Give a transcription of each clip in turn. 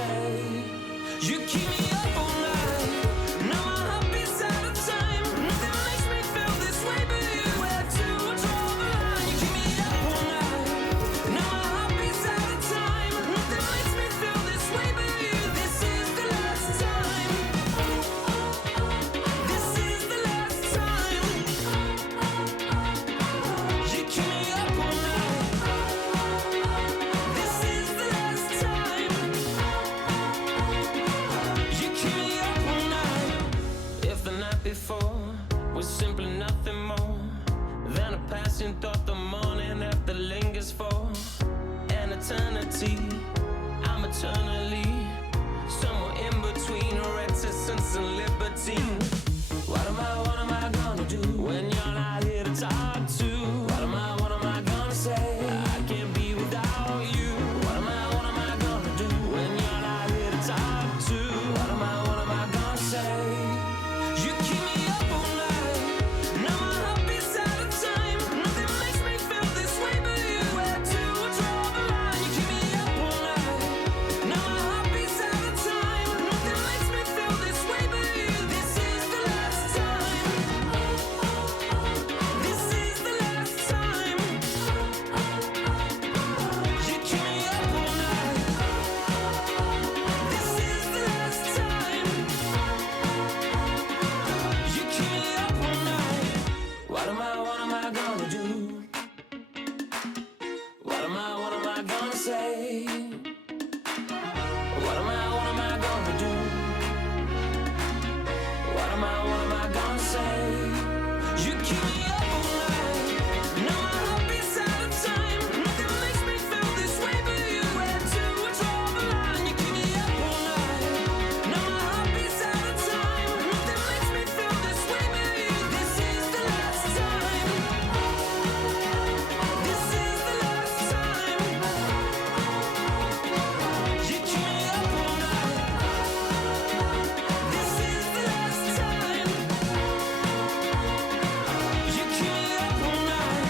say. You keep me up all night. Now my heart beats out of time. Nothing makes me feel this way but you. Where to draw the line? You keep me up all night. Now my heart beats out of time. Nothing makes me feel this way but you. This is the last time. This is the last time. You keep me up all night. This is the last time. You keep me up all night. If the night before was simply nothing more than a passing thought, the morning after lingers for an eternity. I'm eternally somewhere in between reticence and libertine. What am I gonna do when you're not here to talk to? What am I gonna say? I can't be without you. What am I gonna do when you're not here to talk to? What am I gonna say? You keep me up all night. Now my heart beats out of time. Nothing makes me feel this way but you. Where to draw the line? You keep me up all night. Now my heart beats out of time. Nothing makes me feel this way but you. This is the last time. This is the last time. You keep me up all night. This is the last time. You keep me up all night. What am I gonna do? What am I gonna say? What am I gonna do? What am I gonna say? You keep me up all night. Now my heart beats out of time. Nothing makes me feel this way but you. Where to draw the line? You keep me up all night. Now my heart beats out of time. Nothing makes me feel this way but you. This is the last time. This is the last time. You keep me up all night. This is the last time. You keep me up all night.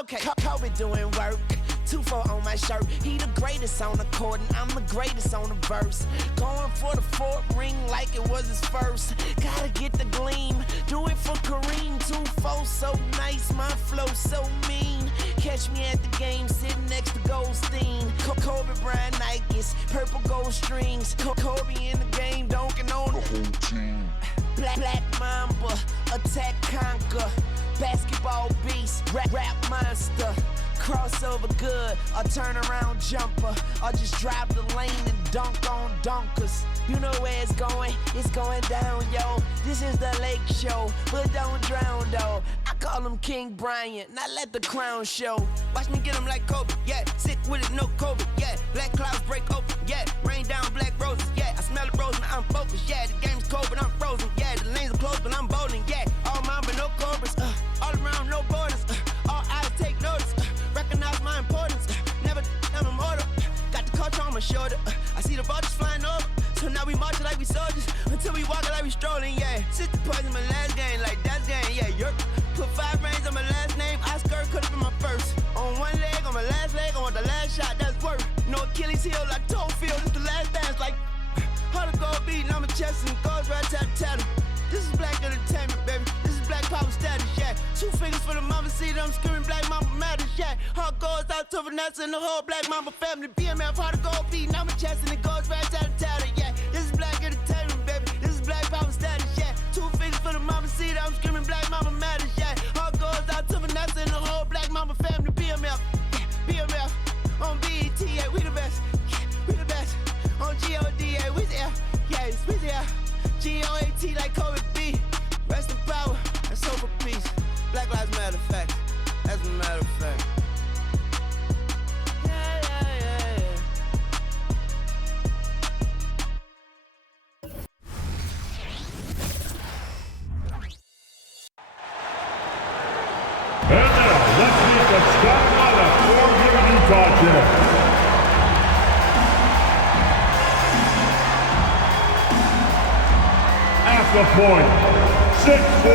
Okay, Kobe doing work. 2-4 on my shirt. He the greatest on the court and I'm the greatest on the verse. Going for the fourth ring like it was his first. Gotta get the gleam. Do it for Kareem. 2-4 so nice, my flow so mean. Catch me at the game sitting next to Goldstein. Kobe Bryant Nikes, purple gold strings. Kobe in the game, dunking on the whole team. Black Mamba, attack conquer. Basketball beast, rap monster. Crossover good, a turnaround jumper. Or just drive the lane and dunk on dunkers. You know where it's going down, yo. This is the lake show, but don't drown, though. I call him King Bryant, not let the crown show. Watch me get him like Kobe, yeah. Sick with it, no COVID, yeah. Black clouds break open, yeah. Rain down black roses, yeah. I smell the rose, now I'm focused, yeah. The game's cold, but I'm frozen, yeah. The lanes are closed, but I'm bowling, yeah. All mine, but no cobras, all around, no borders, all eyes take notice, recognize my importance, never I'm immortal. Got the culture on my shoulder, I see the vultures flying over. So now we marching like we soldiers, until we walking like we strolling, yeah. 60 points in my last game, like that's game, yeah. Yerp. Put 5 rings on my last name, Oscar could've been my first. On one leg, on my last leg, I want the last shot, that's worth. No Achilles heel like toe field, this the last dance, like 100 gold beating on my chest and goes right tat. This is black entertainment, baby. This is black power status, yeah. 2 fingers for the mama, see them screaming black mama matters, yeah. Heart goes out to Vanessa and the whole black mama family. BMF, heart of gold beating on my chest and it goes right tat, yeah. This is black entertainment, baby. This is black power status, yeah. 2 fingers for the mama, see them screaming black mama matters, yeah. Heart goes out to Vanessa and the whole black mama family. BMF, yeah. BMF, on BET, yeah. We the best, yeah. We the best. On GOD, yeah. We there, yeah. We there. GOAT like Kobe B. Rest in power and soul for peace. Black Lives Matter fact. As a matter of fact. Yeah. the point, 6'4",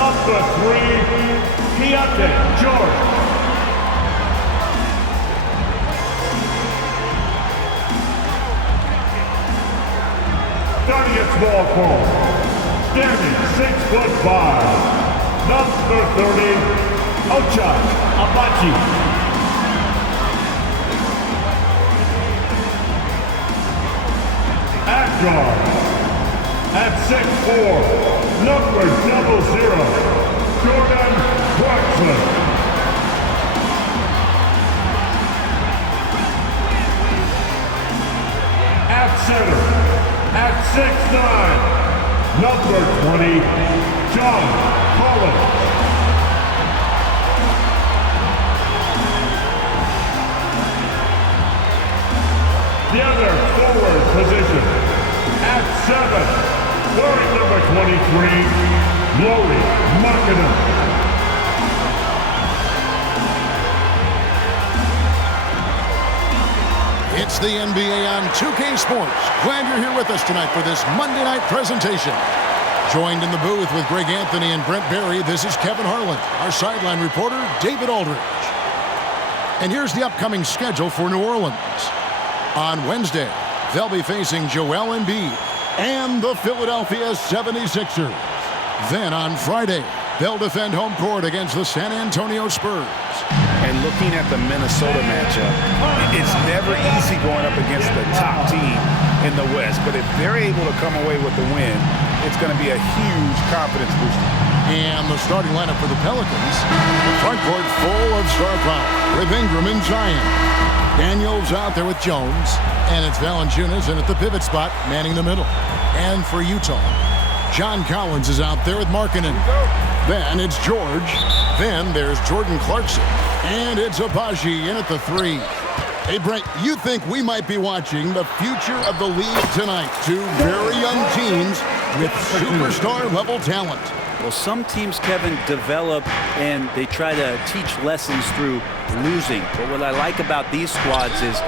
number 3, Keontae George. 30th ball forward, standing 6'5", number 30, Ochai Agbaji. At guard, at 6'4", number 00, Jordan Clarkson. At center, at 6'9", number 20, John Collins. The other forward position, at 7, wearing number 23, Lauri Markkanen. It's the NBA on 2K Sports. Glad you're here with us tonight for this Monday night presentation. Joined in the booth with Greg Anthony and Brent Barry, this is Kevin Harlan. Our sideline reporter, David Aldridge. And here's the upcoming schedule for New Orleans. On Wednesday, they'll be facing Joel Embiid and the Philadelphia 76ers. Then on Friday, they'll defend home court against the San Antonio Spurs. And looking at the Minnesota matchup, it's never easy going up against the top team in the West. But if they're able to come away with the win, it's going to be a huge confidence booster. And the starting lineup for the Pelicans, the front court full of star power with Ingram and Zion. Daniels out there with Jones, and it's Valanciunas in at the pivot spot, manning the middle. And for Utah, John Collins is out there with Markkanen. Then it's George. Then there's Jordan Clarkson. And it's Agbaji in at the 3. Hey, Brent, you think we might be watching the future of the league tonight? Two very young teams with superstar-level talent. Well, some teams, Kevin, develop and they try to teach lessons through losing. But what I like about these squads is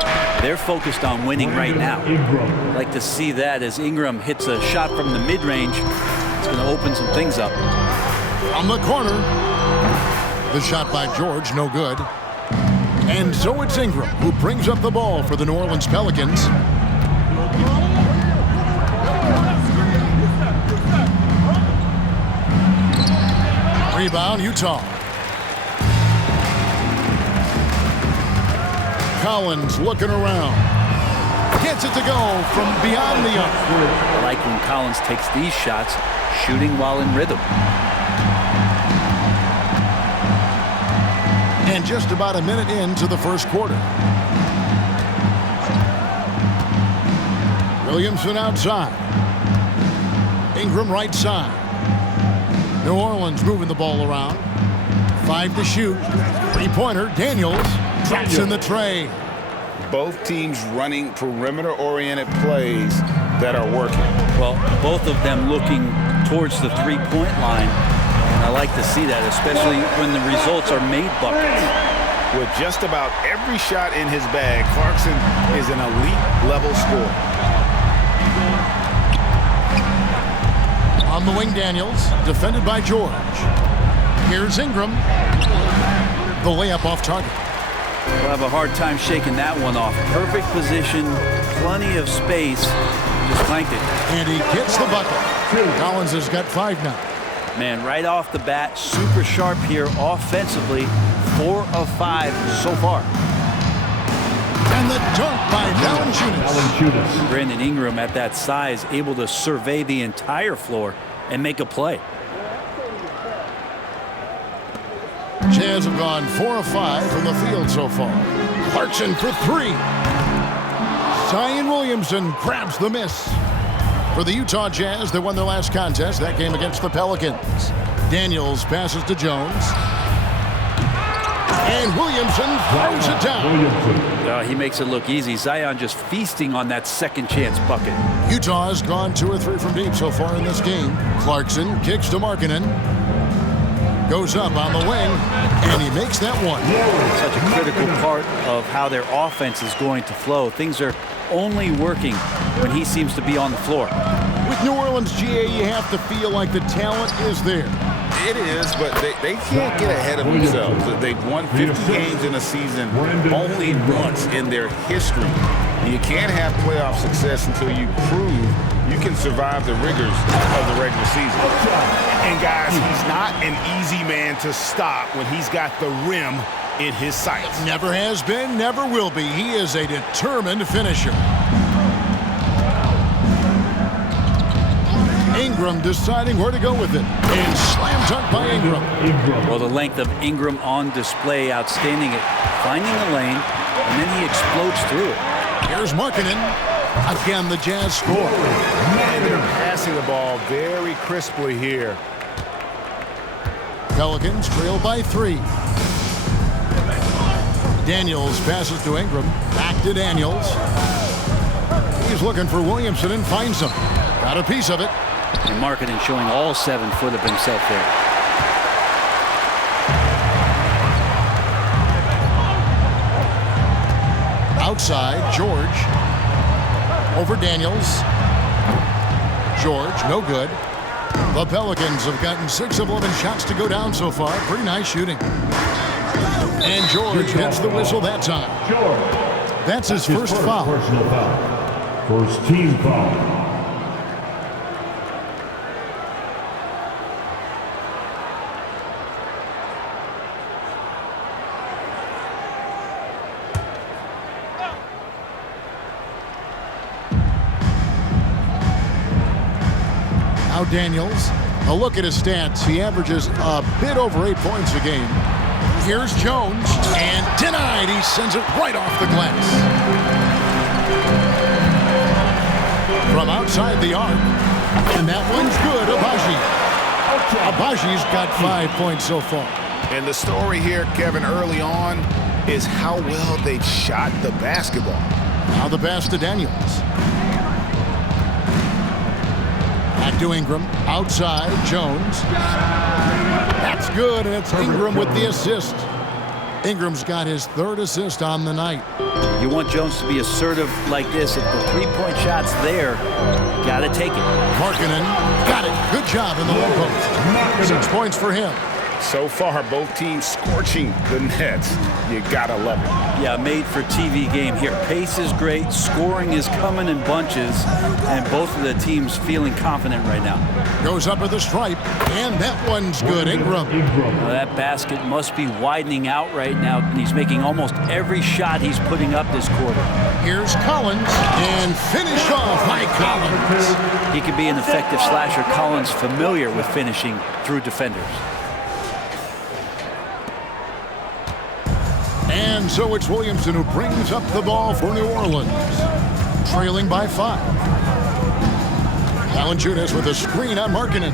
they're focused on winning right now. I like to see that as Ingram hits a shot from the mid-range. It's going to open some things up. From the corner, the shot by George, no good. And so it's Ingram who brings up the ball for the New Orleans Pelicans. Rebound, Utah. Collins looking around. Gets it to go from beyond the arc. I like when Collins takes these shots, shooting while in rhythm. And just about a minute into the first quarter. Williamson outside. Ingram right side. New Orleans moving the ball around. 5 to shoot. Three-pointer. Daniels drops in the tray. Both teams running perimeter-oriented plays that are working. Well, both of them looking towards the three-point line. And I like to see that, especially when the results are made buckets. With just about every shot in his bag, Clarkson is an elite-level scorer. On the wing, Daniels, defended by George. Here's Ingram. The layup off target. We'll have a hard time shaking that one off. Perfect position, plenty of space. Just clanked it. And he gets the bucket. Collins has got 5 now. Man, right off the bat, super sharp here offensively. 4 of 5 so far. And the dunk by Valanciunas. Brandon Ingram at that size, able to survey the entire floor and make a play. Jazz have gone 4 of 5 from the field so far. Clarkson for 3. Zion Williamson grabs the miss. For the Utah Jazz, they won their last contest, that game against the Pelicans. Daniels passes to Jones. And Williamson throws it down. He makes it look easy. Zion just feasting on that second chance bucket. Utah has gone 2 or 3 from deep so far in this game. Clarkson kicks to Markkanen. Goes up on the wing, and he makes that one. Such a critical part of how their offense is going to flow. Things are only working when he seems to be on the floor. With New Orleans, GA, you have to feel like the talent is there. It is, but they can't get ahead of themselves. They've won 50 games in a season only once in their history. You can't have playoff success until you prove you can survive the rigors of the regular season. And guys, he's not an easy man to stop when he's got the rim in his sights. Never has been, never will be. He is a determined finisher. Ingram deciding where to go with it. And slam dunk by Ingram. Well, the length of Ingram on display, outstanding at finding a lane, and then he explodes through it. Here's Markkanen. Again, the Jazz score. And they're passing the ball very crisply here. Pelicans trail by 3. Daniels passes to Ingram. Back to Daniels. He's looking for Williamson and finds him. Got a piece of it. And Markkanen showing all 7 foot of himself there. Outside, George. Over Daniels. George, no good. The Pelicans have gotten 6 of 11 shots to go down so far. Pretty nice shooting. And George hits the whistle that time. That's his first foul. Personal foul. First team foul. Now Daniels, a look at his stats. He averages a bit over 8 points a game. Here's Jones, and denied. He sends it right off the glass. From outside the arc, and that one's good, Agbaji. Agbaji's got 5 points so far. And the story here, Kevin, early on is how well they've shot the basketball. Now the pass to Daniels. Back to Ingram. Outside, Jones. That's good, and it's Ingram with the assist. Ingram's got his 3rd assist on the night. You want Jones to be assertive like this. If the 3-point shot's there, got to take it. Markkanen got it. Good job in the low post. 6 points for him. So far, both teams scorching the Nets. You gotta love it. Yeah, made for TV game here. Pace is great, scoring is coming in bunches, and both of the teams feeling confident right now. Goes up at the stripe, and that one's good. Ingram. Well, that basket must be widening out right now, and he's making almost every shot he's putting up this quarter. Here's Collins, and finished off by Collins. He could be an effective slasher. Collins familiar with finishing through defenders. And so it's Williamson who brings up the ball for New Orleans. Trailing by 5. Valanciunas with a screen on Markkanen.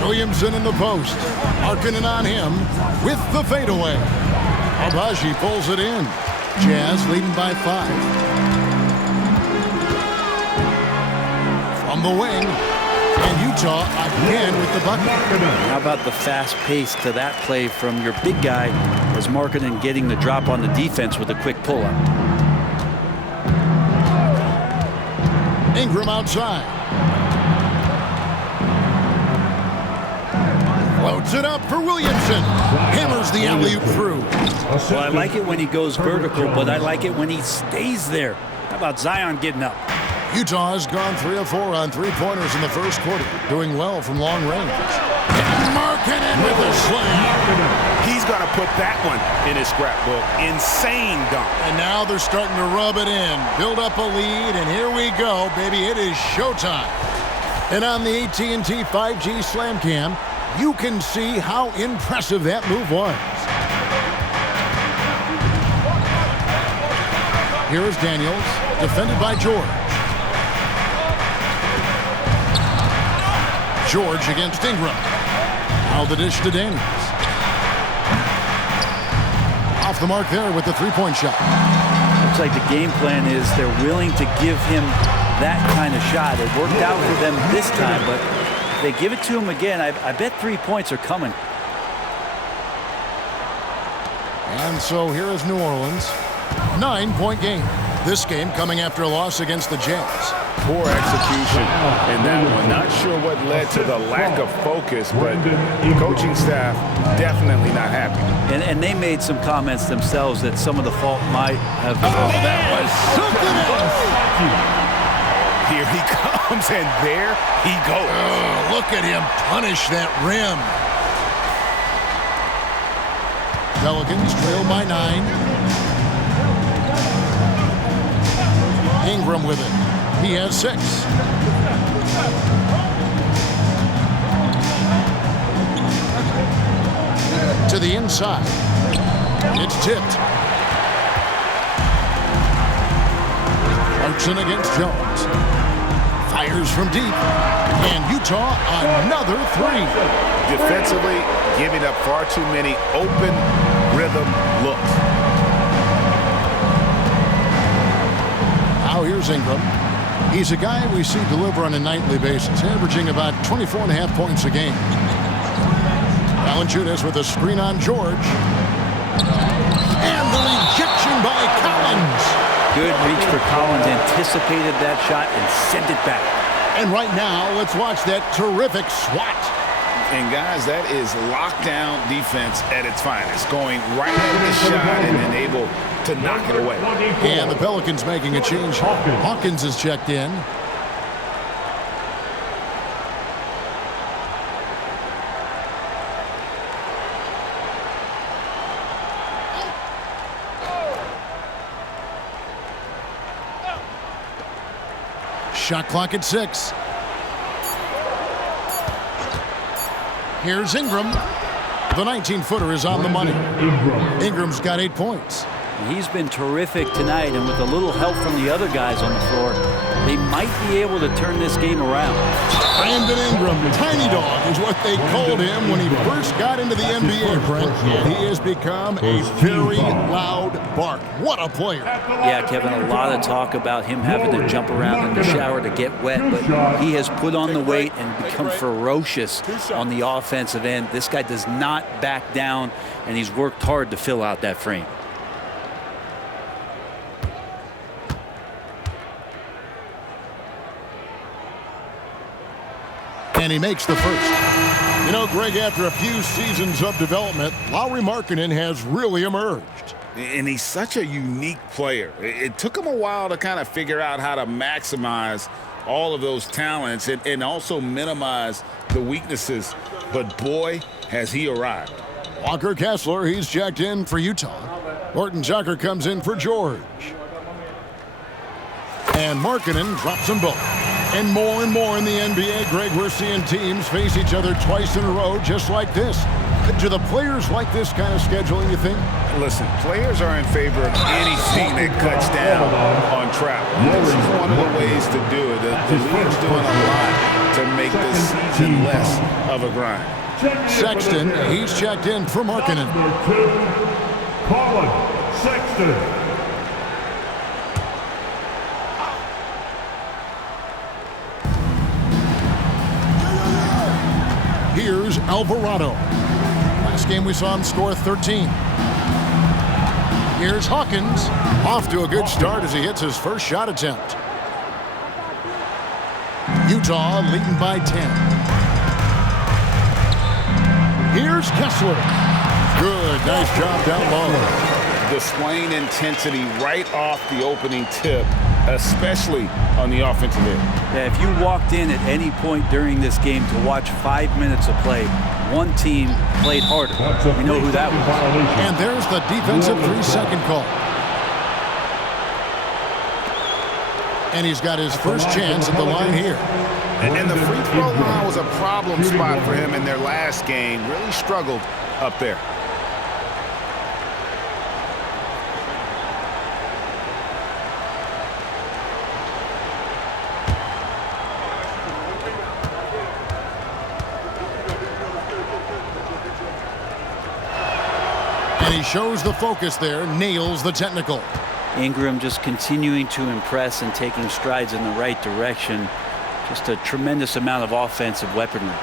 Williamson in the post. Markkanen on him with the fadeaway. Agbaji pulls it in. Jazz leading by 5. From the wing. And Utah again with the bucket. How about the fast pace to that play from your big guy as Markkanen getting the drop on the defense with a quick pull-up. Ingram outside. Floats it up for Williamson. Hammers the alley-oop through. Well, I like it when he goes vertical, but I like it when he stays there. How about Zion getting up? Utah has gone 3 of 4 on 3-pointers in the first quarter, doing well from long range. Markkanen with a slam. He's going to put that one in his scrapbook. Insane dunk. And now they're starting to rub it in, build up a lead, and here we go, baby. It is showtime. And on the AT&T 5G Slam Cam, you can see how impressive that move was. Here is Daniels, defended by George. George against Ingram. Now the dish to Daniels. Off the mark there with the 3-point shot. Looks like the game plan is they're willing to give him that kind of shot. It worked out for them this time, but if they give it to him again, I bet 3 points are coming. And so here is New Orleans. 9-point game. This game coming after a loss against the Jazz. Poor execution in that one. Not sure what led to the lack of focus, but the coaching staff definitely not happy. And they made some comments themselves that some of the fault might have been. Oh, that was something else. Here he comes, and there he goes. Oh, look at him punish that rim. Pelicans trail by 9. Ingram with it. He has 6. To the inside. It's tipped. Clarkson against Jones. Fires from deep. And Utah another 3. Defensively, giving up far too many open rhythm looks. Now here's Ingram. He's a guy we see deliver on a nightly basis, averaging about 24.5 points a game. Valanciunas with a screen on George. And the rejection by Collins. Good reach for Collins. Anticipated that shot and sent it back. And right now, let's watch that terrific swat. And guys, that is lockdown defense at its finest. Going right at the shot and then able to knock it away. And the Pelicans making a change. Hawkins is checked in. Shot clock at 6. Here's Ingram. The 19-footer is on the money. Ingram's got 8 points. He's been terrific tonight, and with a little help from the other guys on the floor, they might be able to turn this game around. Brandon Ingram, Tiny Dog is what they called him when he first got into the NBA, Brent. He has become a very loud bark. What a player. Yeah, Kevin, a lot of talk about him having to jump around in the shower to get wet, but he has put on the weight and become ferocious on the offensive end. This guy does not back down, and he's worked hard to fill out that frame. And he makes the first. You know, Greg, after a few seasons of development, Lauri Markkanen has really emerged. And he's such a unique player. It took him a while to kind of figure out how to maximize all of those talents and also minimize the weaknesses. But boy, has he arrived. Walker Kessler, he's checked in for Utah. Morton Tucker comes in for George. And Markkanen drops them both. And more in the NBA, Greg, we're seeing teams face each other twice in a row just like this. Do the players like this kind of scheduling, you think? Listen, players are in favor of anything that cuts down on travel. This is one of the ways to do it. The league's doing a lot to make this season less of a grind. Sexton, he's checked in for Markkanen. Colin Sexton. Here's Alvarado. Last game we saw him score 13. Here's Hawkins. Off to a good start as he hits his first shot attempt. Utah leading by 10. Here's Kessler. Good, nice job down low. Displaying intensity right off the opening tip, especially on the offensive end. Yeah, if you walked in at any point during this game to watch 5 minutes of play, one team played harder. We know who that was. And there's the defensive 3-second call. And he's got his first chance at the line here. And the free throw line was a problem spot for him in their last game. Really struggled up there. And he shows the focus there, nails the technical. Ingram just continuing to impress and taking strides in the right direction. Just a tremendous amount of offensive weaponry.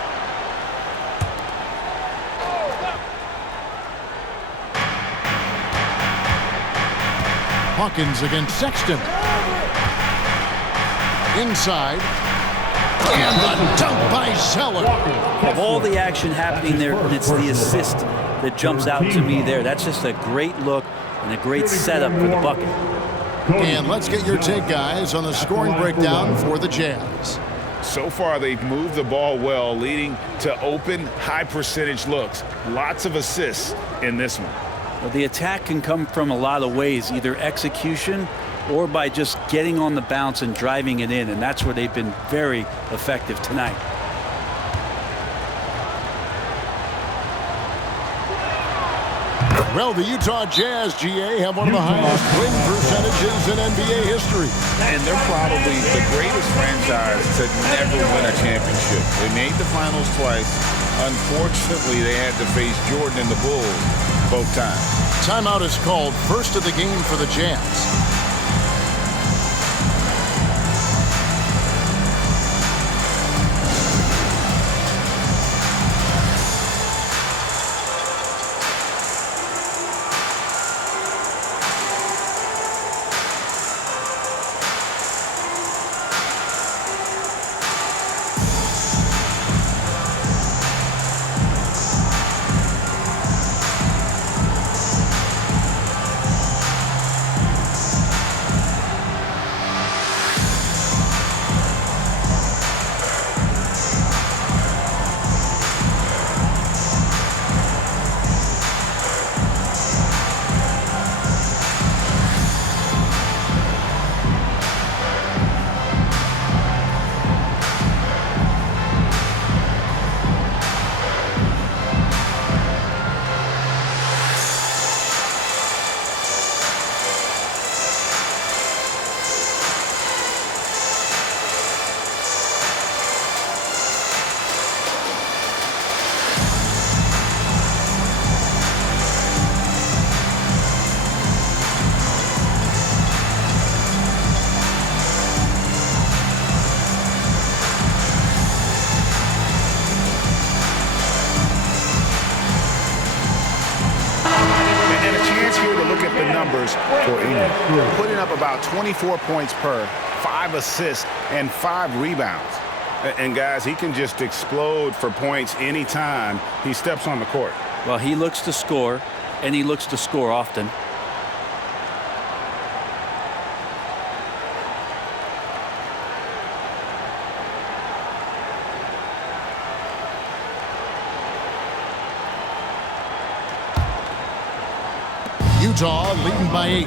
Hawkins against Sexton. Inside. And the dunk by Zeller. Of all the action happening there, it's the assist that jumps out to me there. That's just a great look and a great setup for the bucket. And let's get your take, guys, on the scoring breakdown for the Jazz. So far, they've moved the ball well, leading to open, high-percentage looks. Lots of assists in this one. Well, the attack can come from a lot of ways, either execution or by just getting on the bounce and driving it in, and that's where they've been very effective tonight. Well, the Utah Jazz, GA, have one of the highest win percentages in NBA history. And they're probably the greatest franchise to never win a championship. They made the finals twice. Unfortunately, they had to face Jordan and the Bulls both times. Timeout is called. First of the game for the Jazz. For England, putting up about 24 points per, 5 assists, and 5 rebounds. And guys, he can just explode for points anytime he steps on the court. Well, he looks to score, and he looks to score often. Utah leading by 8.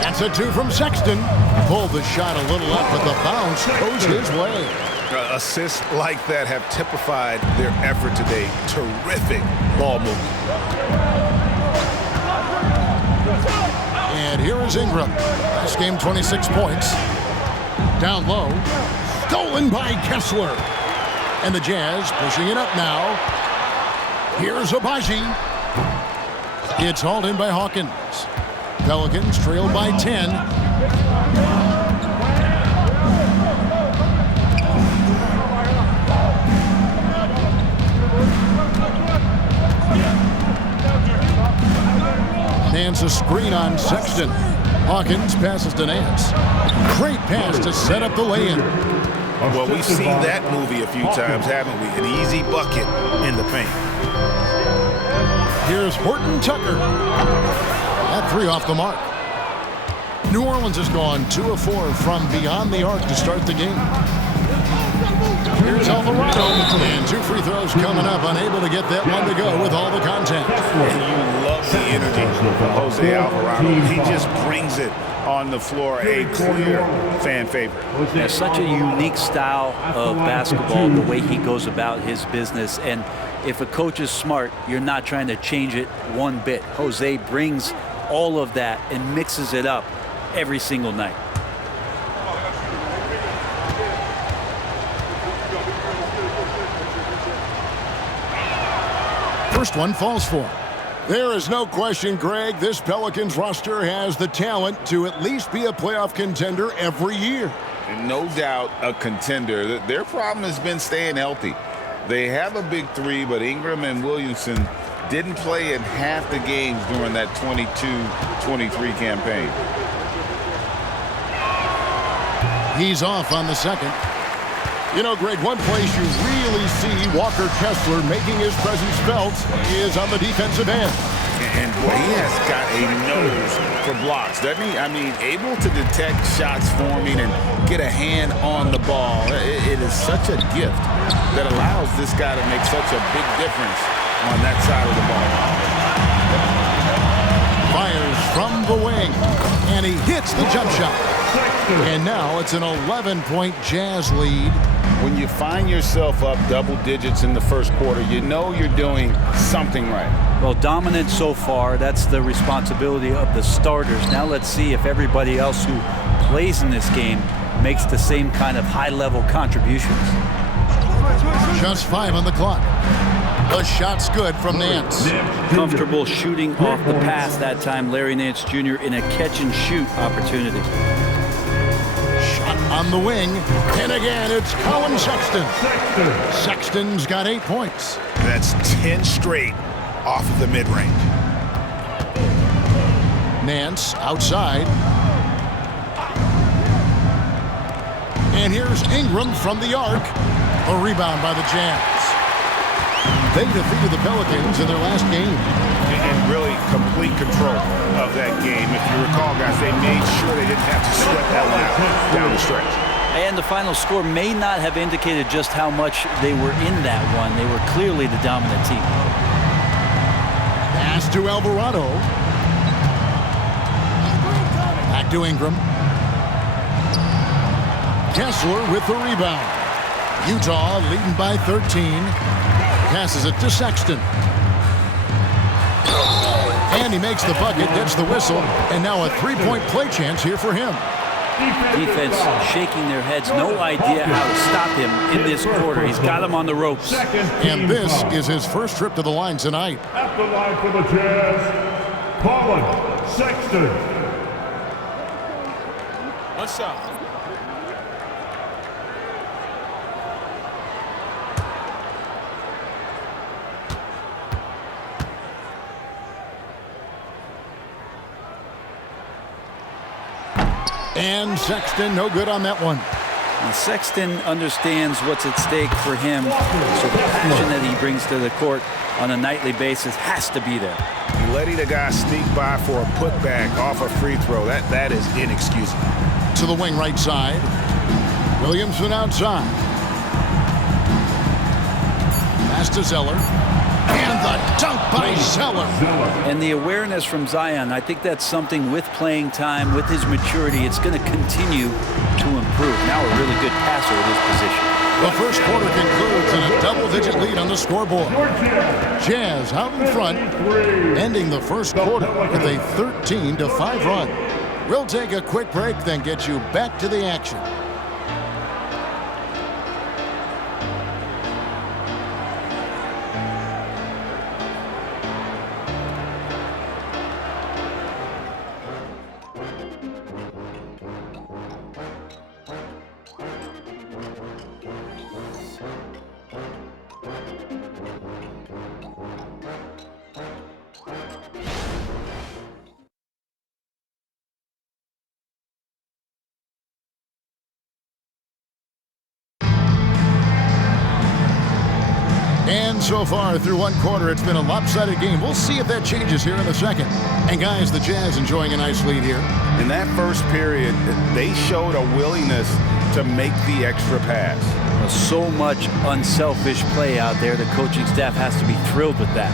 That's a 2 from Sexton. Pulled the shot a little up, but the bounce goes his way. Assists like that have typified their effort today. Terrific ball movement. And here is Ingram. Last game, 26 points. Down low. Stolen by Kessler. And the Jazz pushing it up now. Here's Abaji. It's hauled in by Hawkins. Pelicans trailed by 10. Nance a screen on Sexton. Hawkins passes to Nance. Great pass to set up the lay-in. Well, we've seen that movie a few times, haven't we? An easy bucket in the paint. Here's Horton Tucker. That 3 off the mark. New Orleans has gone 2 of 4 from beyond the arc to start the game. Here's Alvarado. And 2 free throws coming up. Unable to get that one to go with all the contact. And you love the energy of Jose Alvarado. He just brings it on the floor. A clear fan favorite. Yeah, such a unique style of basketball, the way he goes about his business. And if a coach is smart, you're not trying to change it one bit. Jose brings all of that and mixes it up every single night. First one falls for him. There is no question, Greg, this Pelicans roster has the talent to at least be a playoff contender every year. No doubt a contender. Their problem has been staying healthy. They have a big 3, but Ingram and Williamson Didn't play in half the games during that 22-23 campaign. He's off on the second. You know, Greg, one place you really see Walker Kessler making his presence felt is on the defensive end. And boy, he has got a nose for blocks, doesn't he? I mean, able to detect shots forming and get a hand on the ball. It is such a gift that allows this guy to make such a big difference on that side of the ball. Fires from the wing, and he hits the jump shot. And now it's an 11-point Jazz lead. When you find yourself up double digits in the first quarter, you know you're doing something right. Well, dominant so far. That's the responsibility of the starters. Now let's see if everybody else who plays in this game makes the same kind of high-level contributions. Just 5 on the clock. The shot's good from Nance. Comfortable shooting off the pass that time, Larry Nance Jr. in a catch-and-shoot opportunity. Shot on the wing, and again it's Colin Sexton. Sexton's got 8 points. That's 10 straight off of the mid-range. Nance outside. And here's Ingram from the arc. A rebound by the Jazz. They defeated the Pelicans in their last game. And really complete control of that game. If you recall, guys, they made sure they didn't have to sweat that one out down the stretch. And the final score may not have indicated just how much they were in that one. They were clearly the dominant team. Pass to Alvarado. Back to Ingram. Kessler with the rebound. Utah leading by 13. Passes it to Sexton. And he makes the bucket, gets the whistle, and now a three-point play chance here for him. Defense shaking their heads, no idea how to stop him in this quarter. He's got him on the ropes. And this is his first trip to the line tonight. At the line for the Jazz, Colin Sexton. What's up? And Sexton, no good on that one. And Sexton understands what's at stake for him, so the passion that he brings to the court on a nightly basis has to be there. Letting a guy sneak by for a putback off a free throw, that is inexcusable. To the wing right side. Williamson outside. Pass to Zeller. And the dunk by Zeller. And the awareness from Zion, I think that's something with playing time, with his maturity, it's going to continue to improve. Now a really good passer at his position. The first quarter concludes in a double-digit lead on the scoreboard. Jazz out in front, ending the first quarter with a 13-5 run. We'll take a quick break, then get you back to the action. And so far through one quarter, it's been a lopsided game. We'll see if that changes here in a second. And guys, the Jazz enjoying a nice lead here. In that first period, they showed a willingness to make the extra pass. So much unselfish play out there. The coaching staff has to be thrilled with that.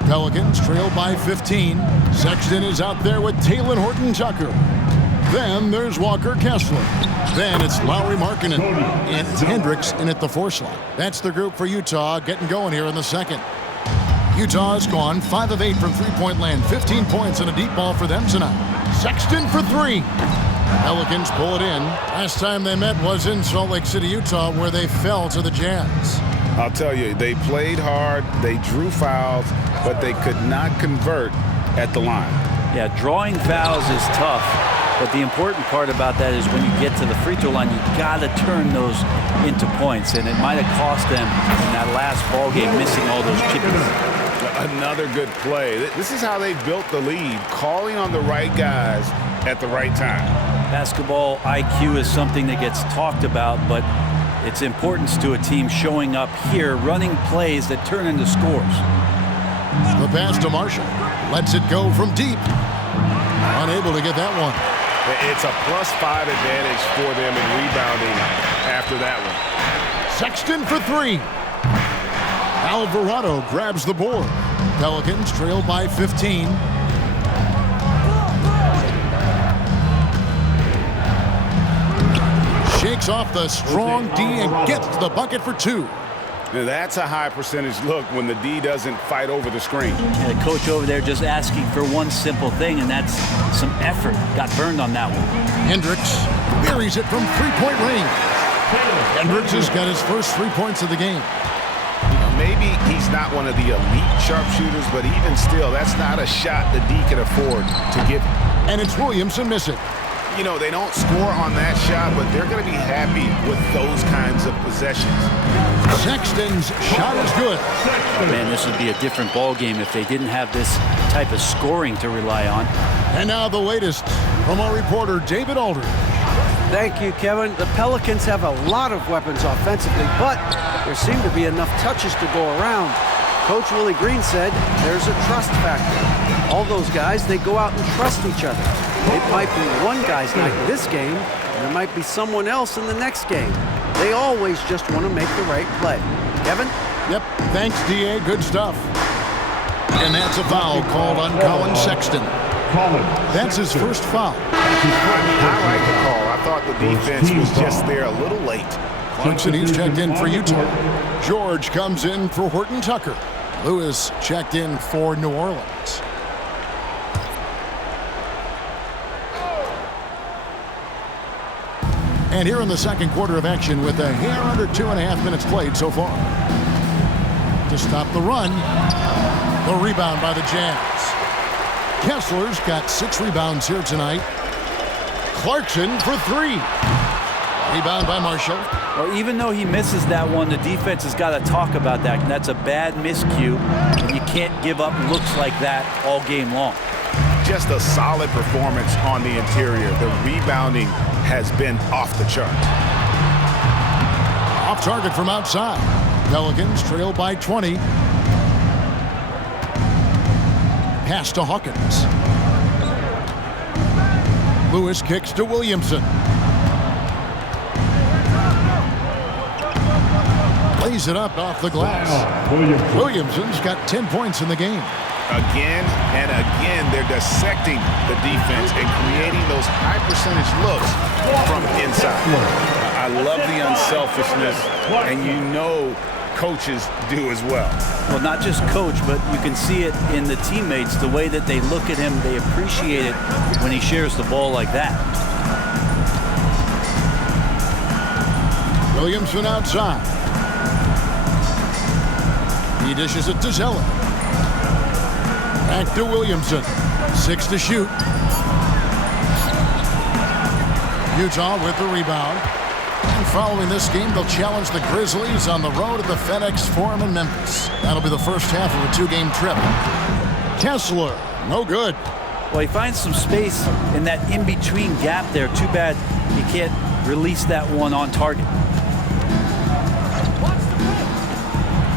Pelicans trail by 15. Sexton is out there with Talen Horton-Tucker. Then there's Walker Kessler. Then it's Lowry Markkanen and Hendricks in at the 4 slot. That's the group for Utah getting going here in the second. Utah has gone 5 of 8 from three-point land. 15 points and a deep ball for them tonight. Sexton for 3. Pelicans pull it in. Last time they met was in Salt Lake City, Utah, where they fell to the Jazz. I'll tell you, they played hard, they drew fouls, but they could not convert at the line. Yeah, drawing fouls is tough. But the important part about that is when you get to the free throw line, you got to turn those into points. And it might have cost them in that last ball game, missing all those chippies. Another good play. This is how they built the lead, calling on the right guys at the right time. Basketball IQ is something that gets talked about, but its importance to a team showing up here, running plays that turn into scores. The pass to Marshall. Lets it go from deep. Unable to get that one. It's a +5 advantage for them in rebounding after that one. Sexton for three. Alvarado grabs the board. Pelicans trail by 15. Shakes off the strong D and gets the bucket for two. Now that's a high percentage look when the D doesn't fight over the screen. And the coach over there just asking for one simple thing, and that's some effort. Got burned on that one. Hendricks buries it from three-point range. Hendricks has got his first 3 points of the game. Maybe he's not one of the elite sharpshooters, but even still, that's not a shot the D can afford to give. And it's Williamson missing. You know, they don't score on that shot, but they're going to be happy with those kinds of possessions. Sexton's shot is good. Man, this would be a different ball game if they didn't have this type of scoring to rely on. And now the latest from our reporter, David Aldridge. Thank you, Kevin. The Pelicans have a lot of weapons offensively, but there seem to be enough touches to go around. Coach Willie Green said there's a trust factor. All those guys, they go out and trust each other. It might be one guy's night in this game, and there might be someone else in the next game. They always just want to make the right play. Kevin? Yep, thanks, D.A. Good stuff. And that's a foul called on Colin Sexton. That's his first foul. I like the call. I thought the defense was just there a little late. Clarkson, he's checked in for Utah. George comes in for Horton Tucker. Lewis checked in for New Orleans. And here in the second quarter of action with a hair under 2.5 minutes played so far. To stop the run, the rebound by the Jazz. Kessler's got 6 rebounds here tonight. Clarkson for 3. Rebound by Marshall. Well, even though he misses that one, the defense has got to talk about that. And that's a bad miscue. And you can't give up looks like that all game long. Just a solid performance on the interior. The rebounding has been off the chart. Off target from outside. Pelicans trail by 20. Pass to Hawkins. Lewis kicks to Williamson. Lays it up off the glass. Williamson's got 10 points in the game. Again and again, they're dissecting the defense and creating those high percentage looks from inside. I love the unselfishness, and you know coaches do as well. Well, not just coach, but you can see it in the teammates, the way that they look at him, they appreciate it when he shares the ball like that. Williamson outside. He dishes it to Zeller. Back to Williamson. 6 to shoot. Utah with the rebound. And following this game, they'll challenge the Grizzlies on the road at the FedEx Forum in Memphis. That'll be the first half of a 2-game trip. Kessler, no good. Well, he finds some space in that in-between gap there. Too bad he can't release that one on target.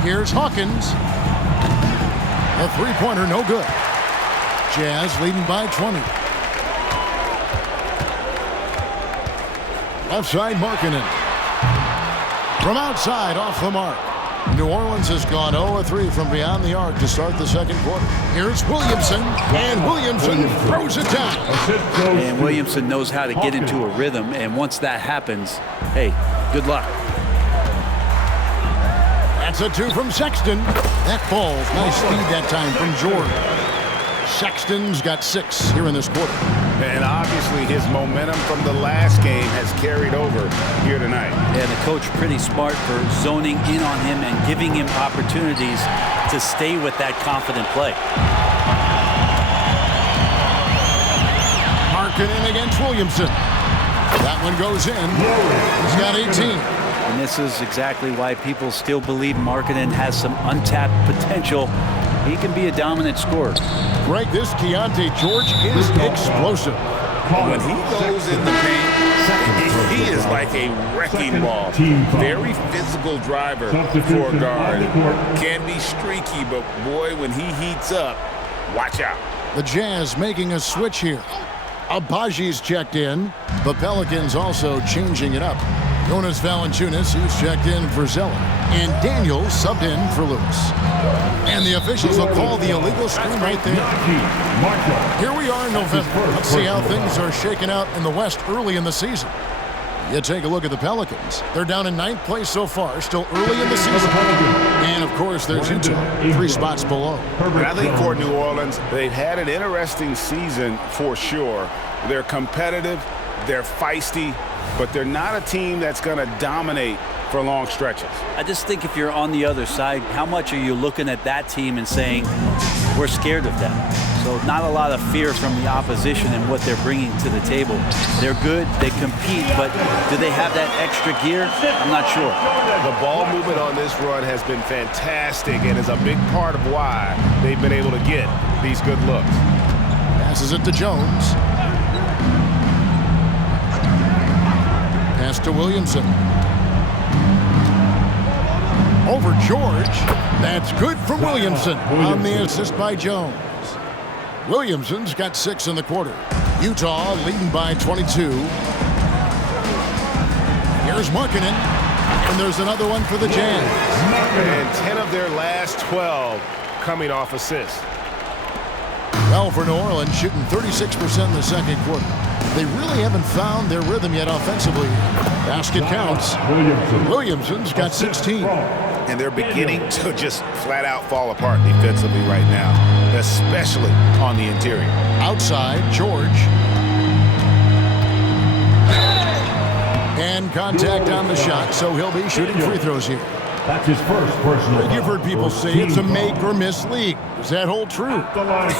Here's Hawkins. The three-pointer, no good. Jazz leading by 20. Left side, Markkanen. From outside, off the mark. New Orleans has gone 0-3 from beyond the arc to start the second quarter. Here's Williamson, and Williamson throws it down. And Williamson knows how to get into a rhythm, and once that happens, hey, good luck. That's a 2 from Sexton. That falls. Nice speed that time from George. Sexton's got 6 here in this quarter. And obviously his momentum from the last game has carried over here tonight. Yeah, the coach pretty smart for zoning in on him and giving him opportunities to stay with that confident play. Markkanen against Williamson. That one goes in. He's got 18. And this is exactly why people still believe Markkanen has some untapped potential. He can be a dominant scorer. Greg, this Keontae George is explosive. When he goes in the paint, he is like a wrecking ball. Very physical driver for a guard. Can be streaky, but boy, when he heats up, watch out. The Jazz making a switch here. Abaji's checked in. The Pelicans also changing it up. Jonas Valanciunas, he's checked in for Zeller. And Daniels subbed in for Lewis. And the officials will call the illegal screen right there. Here we are in November. Let's see how things are shaking out in the West early in the season. You take a look at the Pelicans. They're down in 9th place so far, still early in the season. And, of course, there's Utah, 3 spots below. I think for New Orleans, they've had an interesting season for sure. They're competitive, they're feisty, but they're not a team that's going to dominate for long stretches. I just think if you're on the other side, how much are you looking at that team and saying, we're scared of them? So not a lot of fear from the opposition and what they're bringing to the table. They're good, they compete, but do they have that extra gear? I'm not sure. The ball movement on this run has been fantastic and is a big part of why they've been able to get these good looks. Passes it to Jones. Pass to Williamson. Over George. That's good from Williamson on the assist by Jones. Williamson's got 6 in the quarter. Utah leading by 22. Here's Markkanen. And there's another one for the Jazz. And 10 of their last 12 coming off assists. Well, for New Orleans, shooting 36% in the second quarter. They really haven't found their rhythm yet offensively. Basket counts. Williamson's got 16. And they're beginning to just flat out fall apart defensively right now, especially on the interior. Outside, George. And contact on the shot, so he'll be shooting free throws here. That's his first personal. You've heard people say it's a make or miss league. Does that hold true?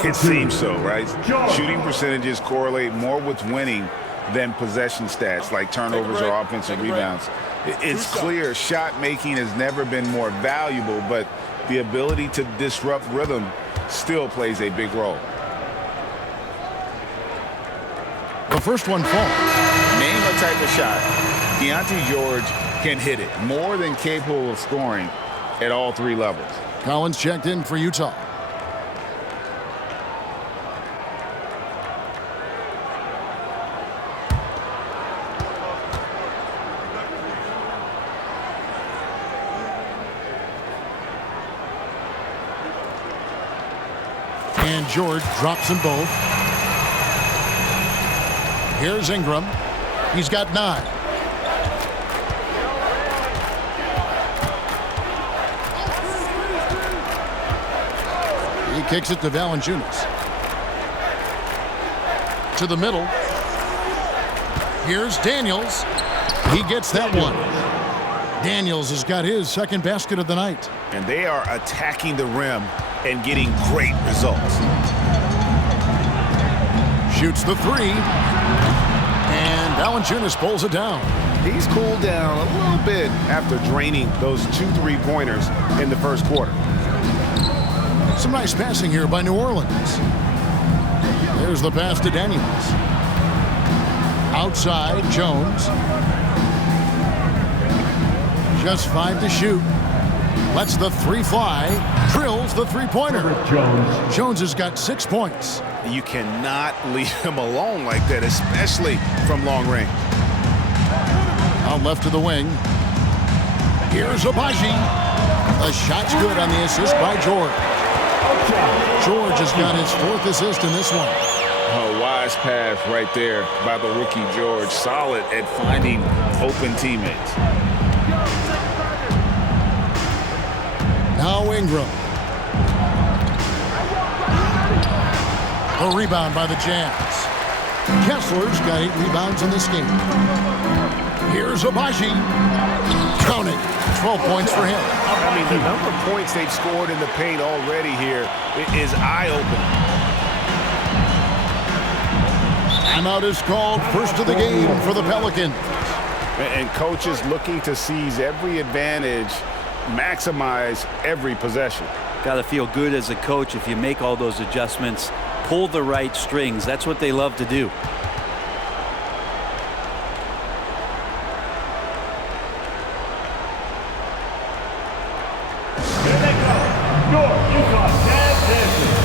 It seems so, right? Shooting percentages correlate more with winning than possession stats like turnovers or offensive rebounds. It's clear shot making has never been more valuable, but the ability to disrupt rhythm still plays a big role. The first one falls. Name a type of shot Keontae George can hit it, more than capable of scoring at all 3 levels. Collins checked in for Utah. And George drops them both. Here's Ingram. He's got 9. He kicks it to Valanciunas. To the middle. Here's Daniels. He gets that one. Daniels has got his second basket of the night. And they are attacking the rim and getting great results. Shoots the 3. And Valanciunas pulls it down. He's cooled down a little bit after draining those 2 3-pointers in the first quarter. Some nice passing here by New Orleans. There's the pass to Daniels. Outside, Jones. Just 5 to shoot. Lets the 3 fly. Drills the 3-pointer. Jones has got 6 points. You cannot leave him alone like that, especially from long range. Out left to the wing. Here's Abaji. The shot's good on the assist by George. George has got his 4th assist in this one. A wise pass right there by the rookie George. Solid at finding open teammates. Now Ingram. A rebound by the Jazz. Kessler's got 8 rebounds in this game. Here's Abaji. Count it. 12 points for him. I mean, the number of points they've scored in the paint already here is eye-opening. Timeout is called, first of the game for the Pelicans. And coaches looking to seize every advantage, maximize every possession. Got to feel good as a coach if you make all those adjustments, pull the right strings. That's what they love to do. Here they go. Your Utah Jazz Dancers.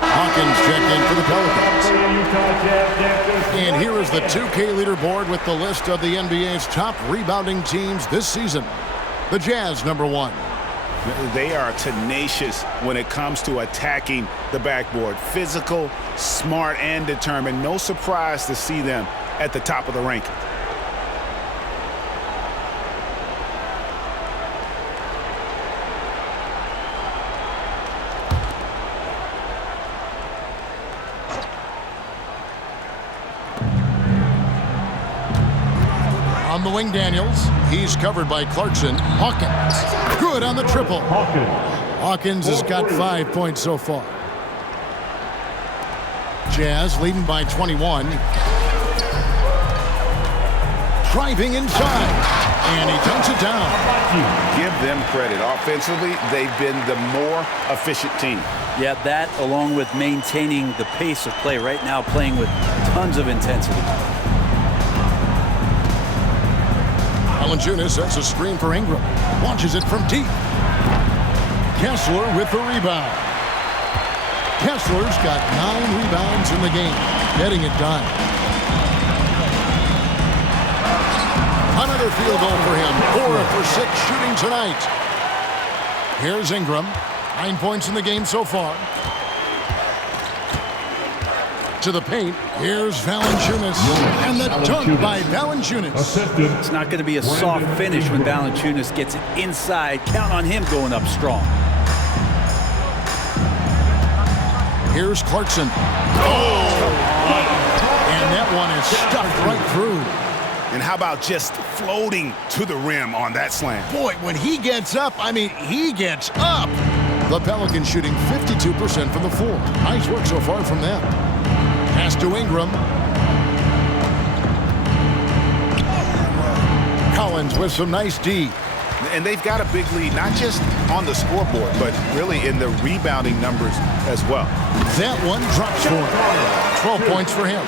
Hawkins checked in for the Pelicans. And here is the 2K leaderboard with the list of the NBA's top rebounding teams this season. The Jazz, number 1. They are tenacious when it comes to attacking the backboard. Physical, smart, and determined. No surprise to see them at the top of the ranking. On the wing, Daniels. He's covered by Clarkson. Hawkins. Good on the triple. Hawkins has got 5 points so far. Jazz leading by 21. Driving inside. And he dunks it down. Give them credit. Offensively, they've been the more efficient team. Yeah, that along with maintaining the pace of play right now, playing with tons of intensity. Valanciunas sets a screen for Ingram. Launches it from deep. Kessler with the rebound. Kessler's got 9 rebounds in the game, getting it done. Another field goal for him. 4 for 6 shooting tonight. Here's Ingram. 9 points in the game so far. To the paint. Here's Valanciunas. And the dunk by Valanciunas. It's not going to be a soft finish when Valanciunas gets it inside. Count on him going up strong. Here's Clarkson. Oh! And that one is stuffed right through. And how about just floating to the rim on that slam? Boy, when he gets up, I mean, he gets up. The Pelicans shooting 52% from the floor. Nice work so far from them. Pass to Ingram. Collins with some nice D. And they've got a big lead, not just on the scoreboard, but really in the rebounding numbers as well. That one drops for him. 12 points for him.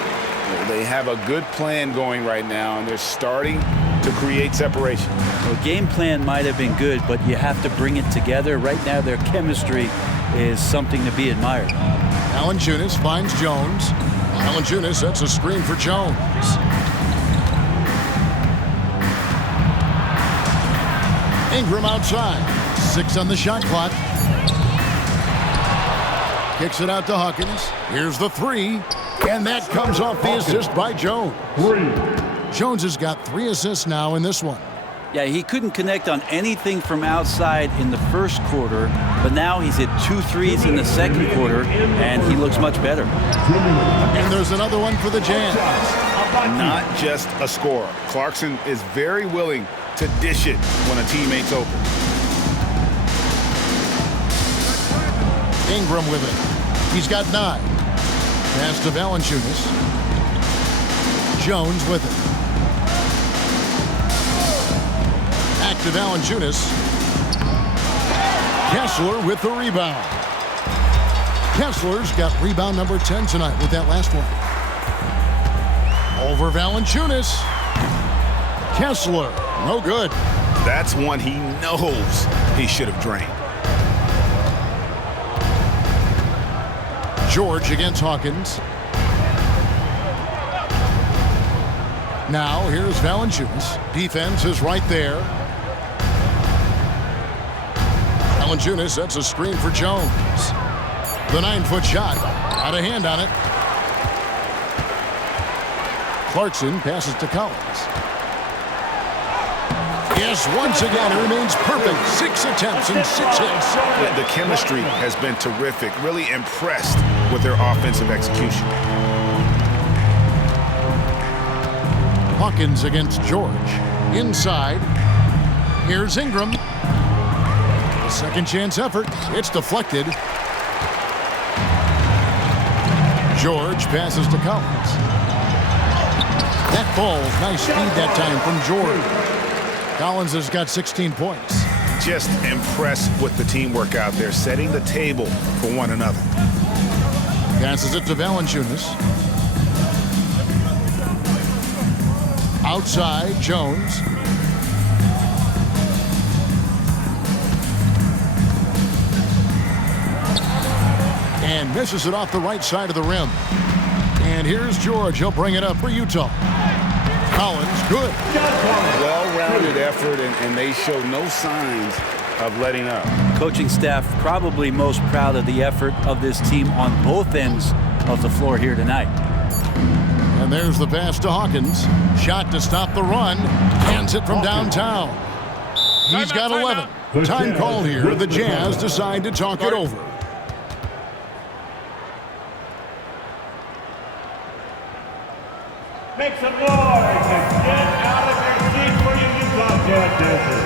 They have a good plan going right now, and they're starting to create separation. Well, game plan might have been good, but you have to bring it together. Right now, their chemistry is something to be admired. Valanciunas finds Jones. Valanciunas sets a screen for Jones. Ingram outside. 6 on the shot clock. Kicks it out to Hawkins. Here's the 3. And that comes off the assist by Jones. Jones has got 3 assists now in this one. Yeah, he couldn't connect on anything from outside in the first quarter, but now he's hit 2 threes in the second quarter, and he looks much better. And there's another one for the Jazz. Not just a scorer. Clarkson is very willing to dish it when a teammate's open. Ingram with it. He's got 9. Pass to Valanciunas. Jones with it. Back to Valanciunas. Kessler with the rebound. Kessler's got rebound number 10 tonight with that last one. Over Valanciunas. Kessler, no good. That's one he knows he should have drained. George against Hawkins. Now here's Valanciunas. Defense is right there. Valanciunas sets a screen for Jones. The 9-foot shot. Out of hand on it. Clarkson passes to Collins. Yes, once again, it remains perfect. 6 attempts and 6 hits. Yeah, the chemistry has been terrific. Really impressed with their offensive execution. Hawkins against George. Inside. Here's Ingram. Second chance effort. It's deflected. George passes to Collins. That ball, nice speed that time from George. Collins has got 16 points. Just impressed with the teamwork out there, setting the table for one another. Passes it to Valanciunas. Outside, Jones. And misses it off the right side of the rim. And here's George. He'll bring it up for Utah. Collins, good. Well-rounded effort, and they show no signs of letting up. Coaching staff probably most proud of the effort of this team on both ends of the floor here tonight. And there's the pass to Hawkins. Shot to stop the run. Hands it from downtown. He's got 11. Time call here. The Jazz decide to talk it over. Make some noise and get out of your seats for your Utah Jazz dancers.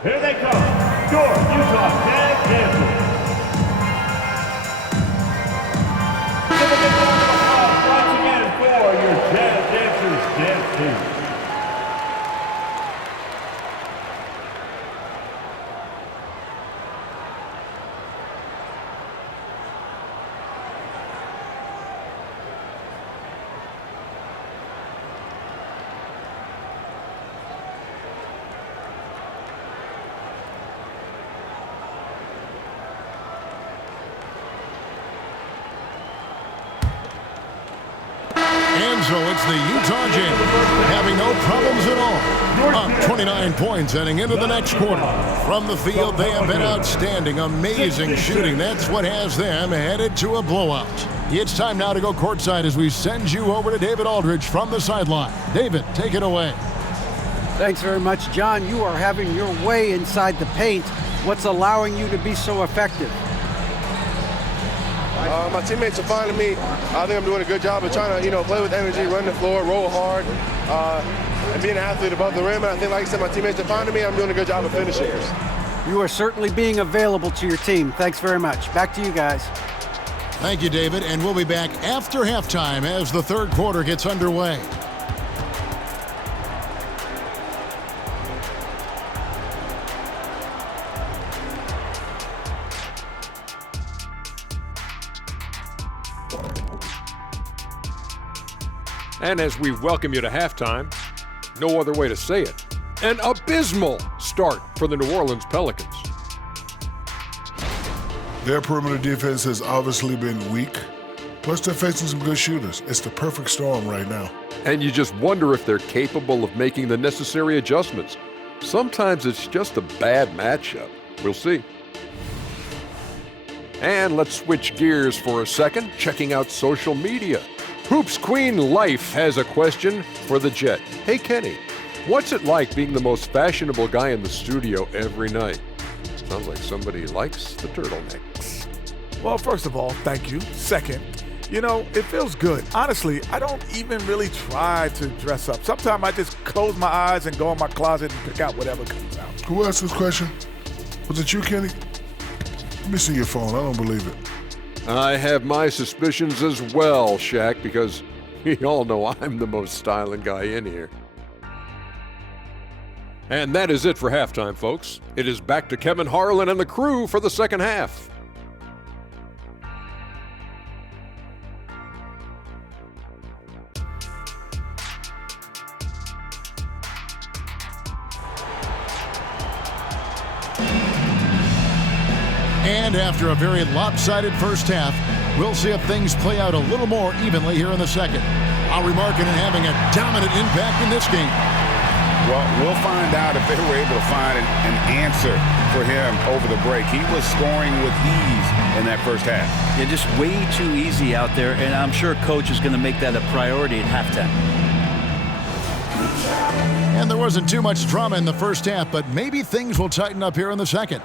Here they come, your Utah Jazz dancers. Give a big round of applause once again for your Jazz dancers dance team. And so it's the Utah Jazz having no problems at all. Up 29 points heading into the next quarter. From the field, they have been outstanding, amazing shooting. That's what has them headed to a blowout. It's time now to go courtside as we send you over to David Aldridge from the sideline. David, take it away. Thanks very much, John. You are having your way inside the paint. What's allowing you to be so effective? My teammates are finding me. I think I'm doing a good job of trying to, play with energy, run the floor, roll hard, and be an athlete above the rim. And I think, like I said, my teammates are finding me. I'm doing a good job of finishing. You are certainly being available to your team. Thanks very much. Back to you guys. Thank you, David, and we'll be back after halftime as the third quarter gets underway. And as we welcome you to halftime, no other way to say it, an abysmal start for the New Orleans Pelicans. Their perimeter defense has obviously been weak. Plus, they're facing some good shooters. It's the perfect storm right now. And you just wonder if they're capable of making the necessary adjustments. Sometimes it's just a bad matchup. We'll see. And let's switch gears for a second, checking out social media. Hoops Queen Life has a question for the Jet. Hey, Kenny, what's it like being the most fashionable guy in the studio every night? Sounds like somebody likes the turtlenecks. Well, first of all, thank you. Second, it feels good. Honestly, I don't even really try to dress up. Sometimes I just close my eyes and go in my closet and pick out whatever comes out. Who asked this question? Was it you, Kenny? Let me see your phone. I don't believe it. I have my suspicions as well, Shaq, because we all know I'm the most styling guy in here. And that is it for halftime, folks. It is back to Kevin Harlan and the crew for the second half. And after a very lopsided first half, we'll see if things play out a little more evenly here in the second. Henry Markkanen having a dominant impact in this game. Well, we'll find out if they were able to find an answer for him over the break. He was scoring with ease in that first half. Yeah, just way too easy out there, and I'm sure Coach is going to make that a priority at halftime. And there wasn't too much drama in the first half, but maybe things will tighten up here in the second.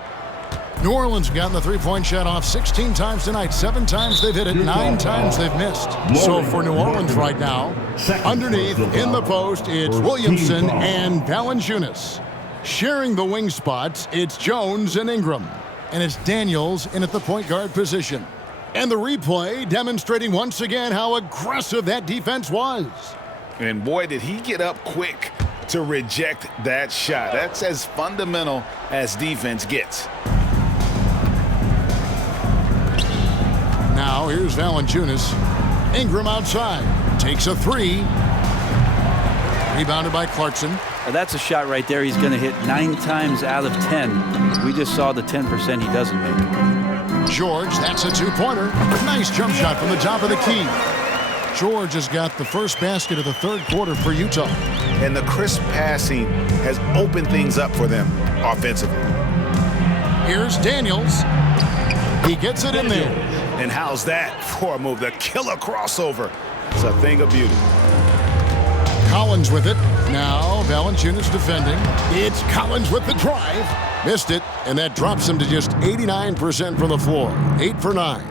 New Orleans gotten the three-point shot off 16 times tonight. 7 times they've hit it, 9 times they've missed. So for New Orleans right now, underneath in the post, it's Williamson and Valanciunas. Sharing the wing spots, it's Jones and Ingram. And it's Daniels in at the point guard position. And the replay demonstrating once again how aggressive that defense was. And boy, did he get up quick to reject that shot. That's as fundamental as defense gets. Now here's Valanciunas. Ingram outside. Takes a 3. Rebounded by Clarkson. That's a shot right there he's going to hit 9 times out of 10. We just saw the 10% he doesn't make. George, that's a 2-pointer. Nice jump shot from the top of the key. George has got the first basket of the third quarter for Utah. And the crisp passing has opened things up for them offensively. Here's Daniels. He gets it in there. And how's that for a move? The killer crossover. It's a thing of beauty. Collins with it. Now Valanciunas defending. It's Collins with the drive. Missed it, and that drops him to just 89% from the floor. 8 for 9.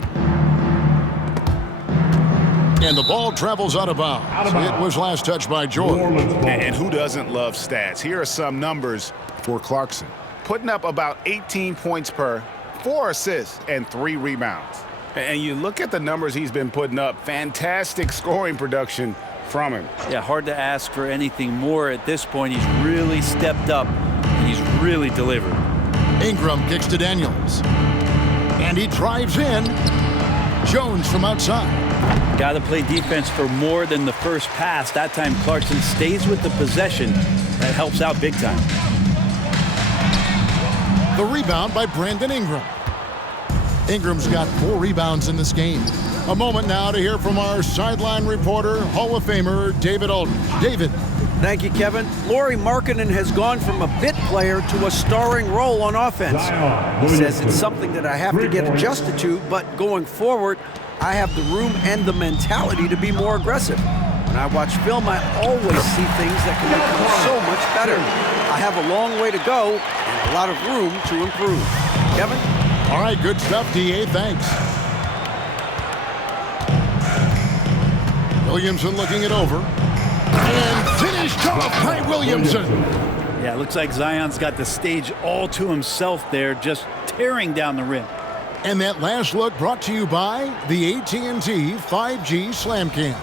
And the ball travels out of bounds. It was last touched by George. And who doesn't love stats? Here are some numbers for Clarkson. Putting up about 18 points per, 4 assists, and 3 rebounds. And you look at the numbers he's been putting up, fantastic scoring production from him. Yeah, hard to ask for anything more at this point. He's really stepped up, and he's really delivered. Ingram kicks to Daniels. And he drives in. Jones from outside. Got to play defense for more than the first pass. That time Clarkson stays with the possession. That helps out big time. The rebound by Brandon Ingram. Ingram's got 4 rebounds in this game. A moment now to hear from our sideline reporter, Hall of Famer David Alden. David. Thank you, Kevin. Lauri Markkanen has gone from a bit player to a starring role on offense. He says it's something that I have to get adjusted to, but going forward, I have the room and the mentality to be more aggressive. When I watch film, I always see things that can become so much better. I have a long way to go and a lot of room to improve. Kevin? All right, good stuff, D.A. Thanks. Williamson looking it over. And finished off by Williamson. Yeah, it looks like Zion's got the stage all to himself there, just tearing down the rim. And that last look brought to you by the AT&T 5G Slam Cam.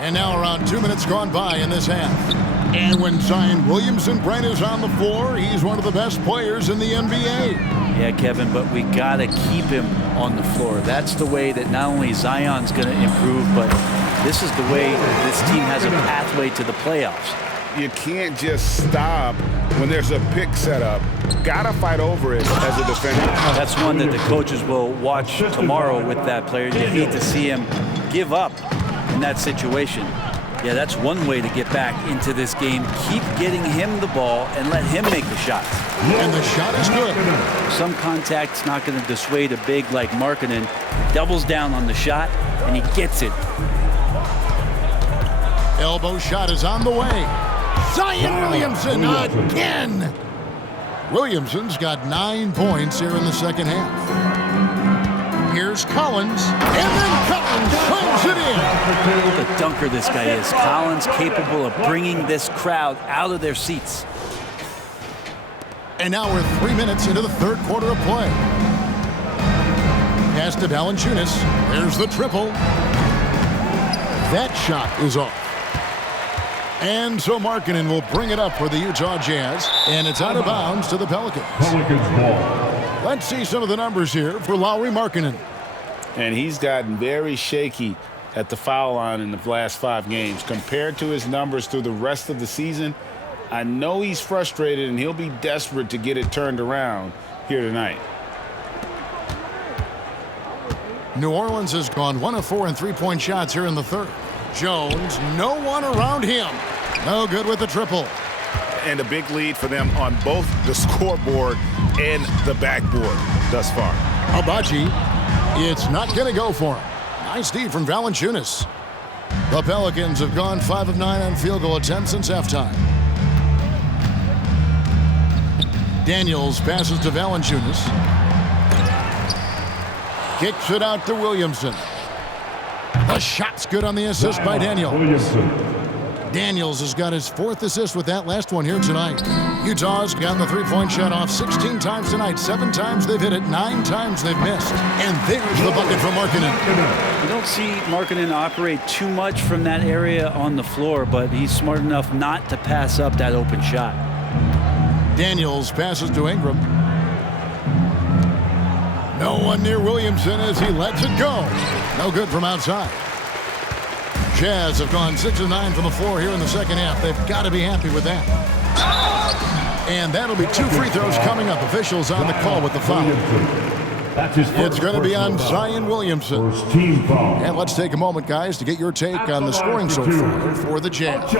And now around 2 minutes gone by in this half. And when Zion Williamson-Brent is on the floor, he's one of the best players in the NBA. Yeah, Kevin, but we got to keep him on the floor. That's the way that not only Zion's going to improve, but this is the way this team has a pathway to the playoffs. You can't just stop when there's a pick set up. Gotta fight over it as a defender. That's one that the coaches will watch tomorrow with that player. You hate to see him give up in that situation. Yeah, that's one way to get back into this game. Keep getting him the ball and let him make the shots. And the shot is good. Some contact's not going to dissuade a big like Markkanen. Doubles down on the shot, and he gets it. Elbow shot is on the way. Zion Williamson again. Williamson's got 9 points here in the second half. Here's Collins, and then Collins slams it in. What a dunker this guy is. Collins capable of bringing this crowd out of their seats. And now we're 3 minutes into the third quarter of play. Pass to Valanciunas. There's the triple. That shot is off. And so Markkanen will bring it up for the Utah Jazz, and it's out of bounds to the Pelicans. Pelicans ball. Let's see some of the numbers here for Lauri Markkanen. And he's gotten very shaky at the foul line in the last 5 games. Compared to his numbers through the rest of the season, I know he's frustrated and he'll be desperate to get it turned around here tonight. New Orleans has gone 1 of 4 in three-point shots here in the third. Jones, no one around him. No good with the triple. And a big lead for them on both the scoreboard and the backboard thus far. Abaji, it's not going to go for him. Nice D from Valanciunas. The Pelicans have gone 5 of 9 on field goal attempts since halftime. Daniels passes to Valanciunas. Kicks it out to Williamson. The shot's good on the assist by Daniels. Daniels has got his 4th assist with that last one here tonight. Utah's gotten the three-point shot off 16 times tonight. 7 times they've hit it, 9 times they've missed. And there's the bucket from Markkanen. You don't see Markkanen operate too much from that area on the floor, but he's smart enough not to pass up that open shot. Daniels passes to Ingram. No one near Williamson as he lets it go. No good from outside. Jazz have gone 6 of 9 from the floor here in the second half. They've got to be happy with that. And that'll be 2 free throws coming up. Officials on the call with the foul. It's going to be on Zion Williamson. And let's take a moment, guys, to get your take on the scoring so far for the Jazz.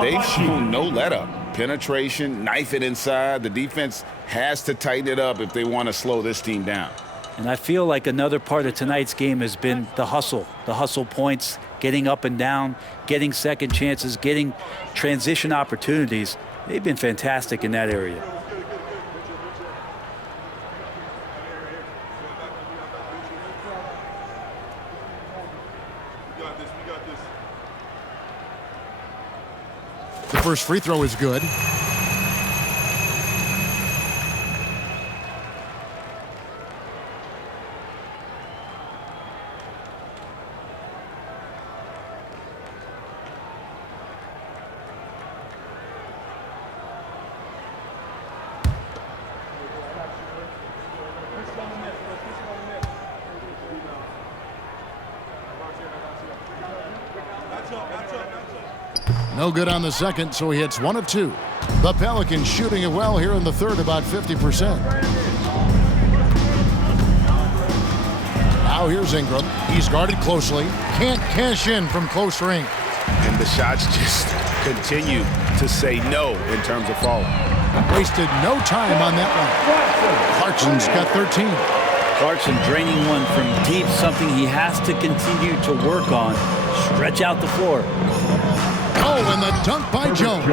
They've shown no let-up. Penetration, knife it inside. The defense has to tighten it up if they want to slow this team down. And I feel like another part of tonight's game has been the hustle points, getting up and down, getting second chances, getting transition opportunities. They've been fantastic in that area. The first free throw is good. No good on the second, so he hits 1 of 2. The Pelicans shooting it well here in the third, about 50%. Now here's Ingram. He's guarded closely. Can't cash in from close range. And the shots just continue to say no in terms of falling. Wasted no time on that one. Clarkson's got 13. Clarkson draining one from deep, something he has to continue to work on. Stretch out the floor. Oh, and the dunk by Jones.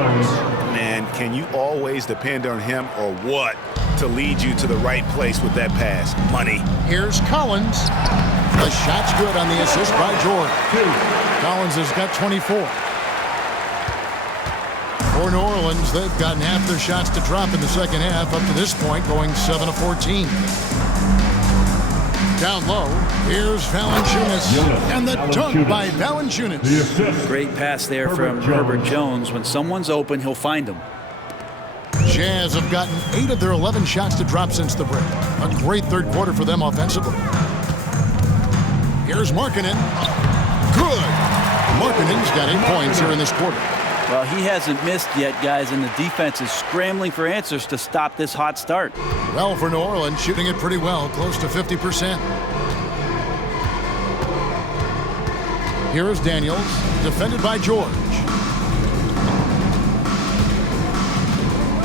Man, can you always depend on him or what? to lead you to the right place with that pass. Money. Here's Collins. The shot's good on the assist by George. Collins has got 24. For New Orleans, they've gotten half their shots to drop in the second half up to this point, going 7 of 14. Down low, here's Valanciunas, and the dunk by Valanciunas. Great pass there from Herbert Jones. When someone's open, he'll find them. Jazz have gotten 8 of their 11 shots to drop since the break. A great third quarter for them offensively. Here's Markkanen. Good. Markkanen's got 8 points here in this quarter. Well, he hasn't missed yet, guys, and the defense is scrambling for answers to stop this hot start. Well, for New Orleans, shooting it pretty well, close to 50%. Here is Daniels, defended by George.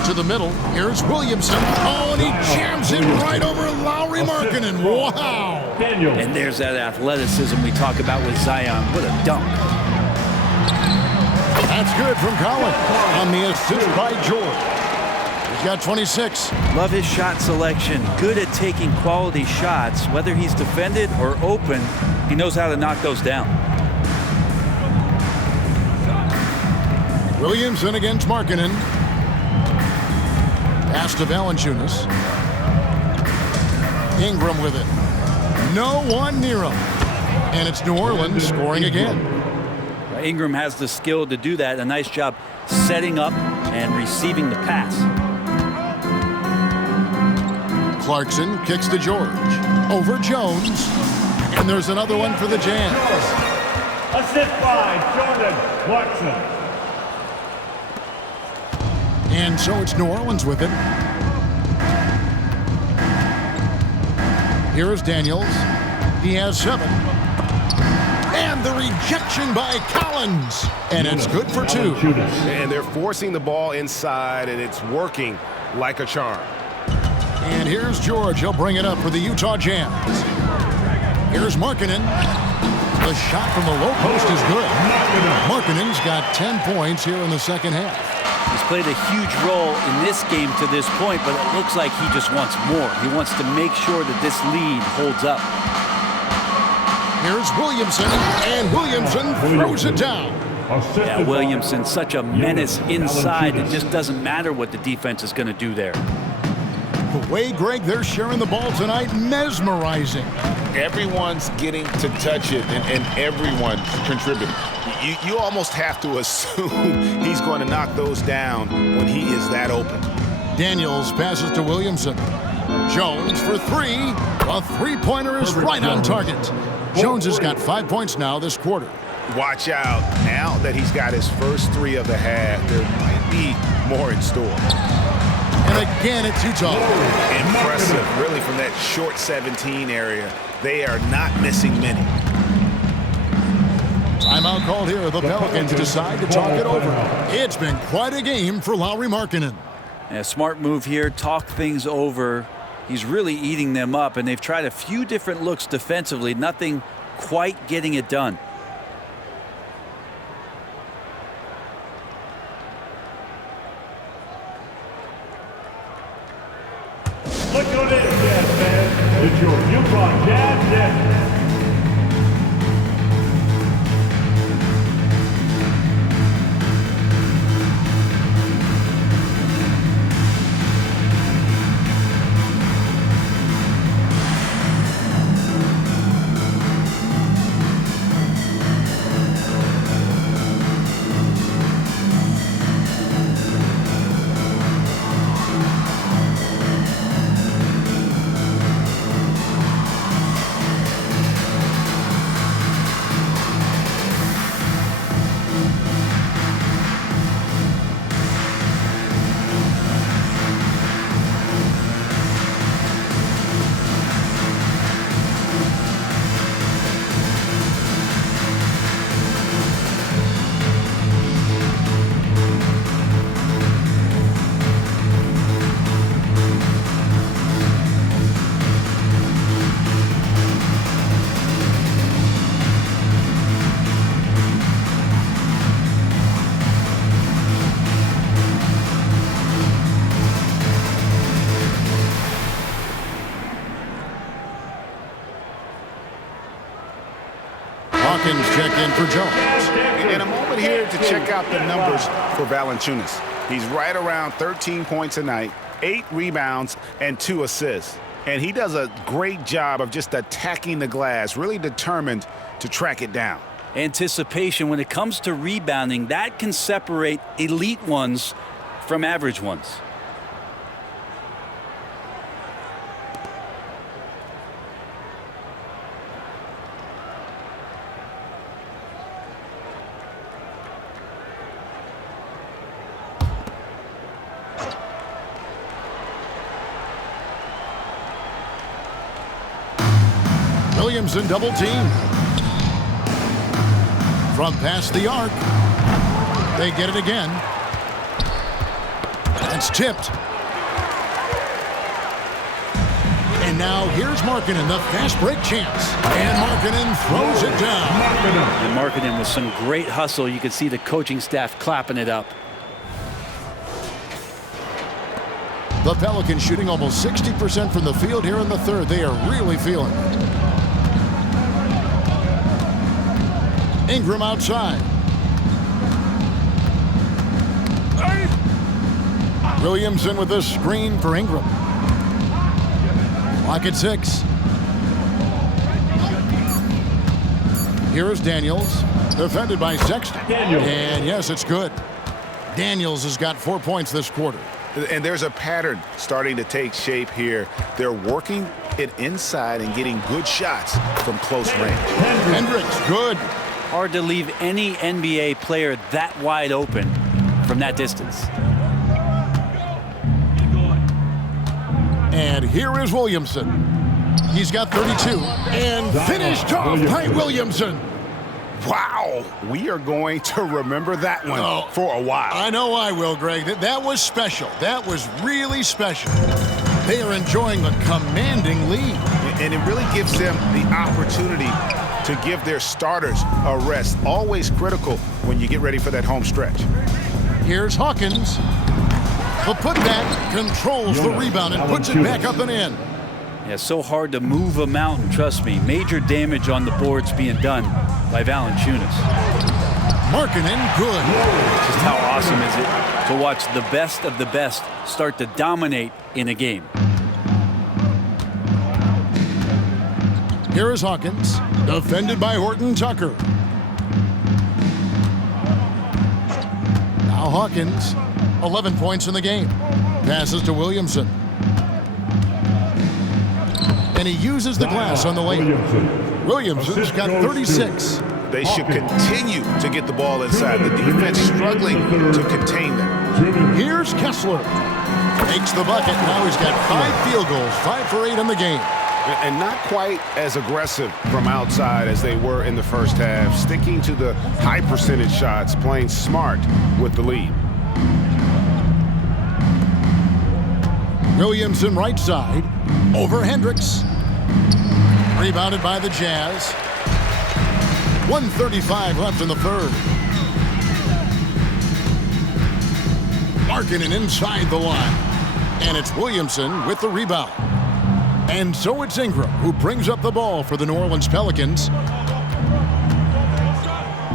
To the middle, here's Williamson. Oh, and he jams it right over Lauri Markkanen. Wow. And there's that athleticism we talk about with Zion. What a dunk. That's good from Collins on the assist by George. He's got 26. Love his shot selection. Good at taking quality shots. Whether he's defended or open, he knows how to knock those down. Williamson against Markkanen. Pass to Valanciunas. Ingram with it. No one near him. And it's New Orleans scoring again. Ingram has the skill to do that. A nice job setting up and receiving the pass. Clarkson kicks to George. Over Jones. And there's another one for the Jazz. Assist by Jordan Clarkson. And so it's New Orleans with it. Here is Daniels. He has 7. And the rejection by Collins. And it's good for 2. And they're forcing the ball inside, and it's working like a charm. And here's George. He'll bring it up for the Utah Jazz. Here's Markkanen. The shot from the low post is good. Markkanen's got 10 points here in the second half. He's played a huge role in this game to this point, but it looks like he just wants more. He wants to make sure that this lead holds up. Here's Williamson, and Williamson throws it down. Yeah, Williamson, such a menace inside. It just doesn't matter what the defense is going to do there. The way, Greg, they're sharing the ball tonight, mesmerizing. Everyone's getting to touch it, and everyone's contributing. You almost have to assume he's going to knock those down when he is that open. Daniels passes to Williamson. Jones for 3. A three-pointer is right on target. Jones has got 5 points now this quarter. Watch out. Now that he's got his first 3 of the half, there might be more in store. And again, it's Utah. Impressive, really, from that short 17 area. They are not missing many. Timeout called here. The Pelicans decide to talk it over. It's been quite a game for Lauri Markkanen. Yeah, smart move here. Talk things over. He's really eating them up, and they've tried a few different looks defensively. Nothing quite getting it done. Look who it is, Jazz fans. It's your Utah Jazz Jazz. Hawkins check in for Jones. And a moment here to check out the numbers for Valanciunas. He's right around 13 points a night, 8 rebounds, and 2 assists. And he does a great job of just attacking the glass, really determined to track it down. Anticipation when it comes to rebounding, that can separate elite ones from average ones. Williamson double team. From past the arc. They get it again. That's tipped. And now here's Markkanen, the fast break chance. And Markkanen throws it down. And Markkanen with some great hustle. You can see the coaching staff clapping it up. The Pelicans shooting almost 60% from the field here in the third. They are really feeling it. Ingram outside. Williamson with a screen for Ingram. Lock at 6. Here's Daniels, defended by Sexton. And yes, it's good. Daniels has got 4 points this quarter. And there's a pattern starting to take shape here. They're working it inside and getting good shots from close range. Hendricks, good. Hard to leave any NBA player that wide open from that distance. And here is Williamson. He's got 32. And finished off by Williamson. Wow. We are going to remember that one for a while. I know I will, Greg. That was special. That was really special. They are enjoying a commanding lead. And it really gives them the opportunity to give their starters a rest. Always critical when you get ready for that home stretch. Here's Hawkins. The putback controls the rebound and puts it back up and in. Yeah, so hard to move a mountain, trust me. Major damage on the boards being done by Valanciunas. Markkanen, good. Just how awesome is it to watch the best of the best start to dominate in a game. Here is Hawkins, defended by Horton Tucker. Now Hawkins, 11 points in the game. Passes to Williamson. And he uses the glass on the lane. Williamson's got 36. They should continue to get the ball inside. The defense struggling to contain them. Here's Kessler. Makes the bucket. Now he's got 5 field goals, 5 for 8 in the game. And not quite as aggressive from outside as they were in the first half. Sticking to the high percentage shots, playing smart with the lead. Williamson right side. Over Hendricks. Rebounded by the Jazz. 1:35 left in the third. Markkanen inside the line. And it's Williamson with the rebound. And so it's Ingram who brings up the ball for the New Orleans Pelicans.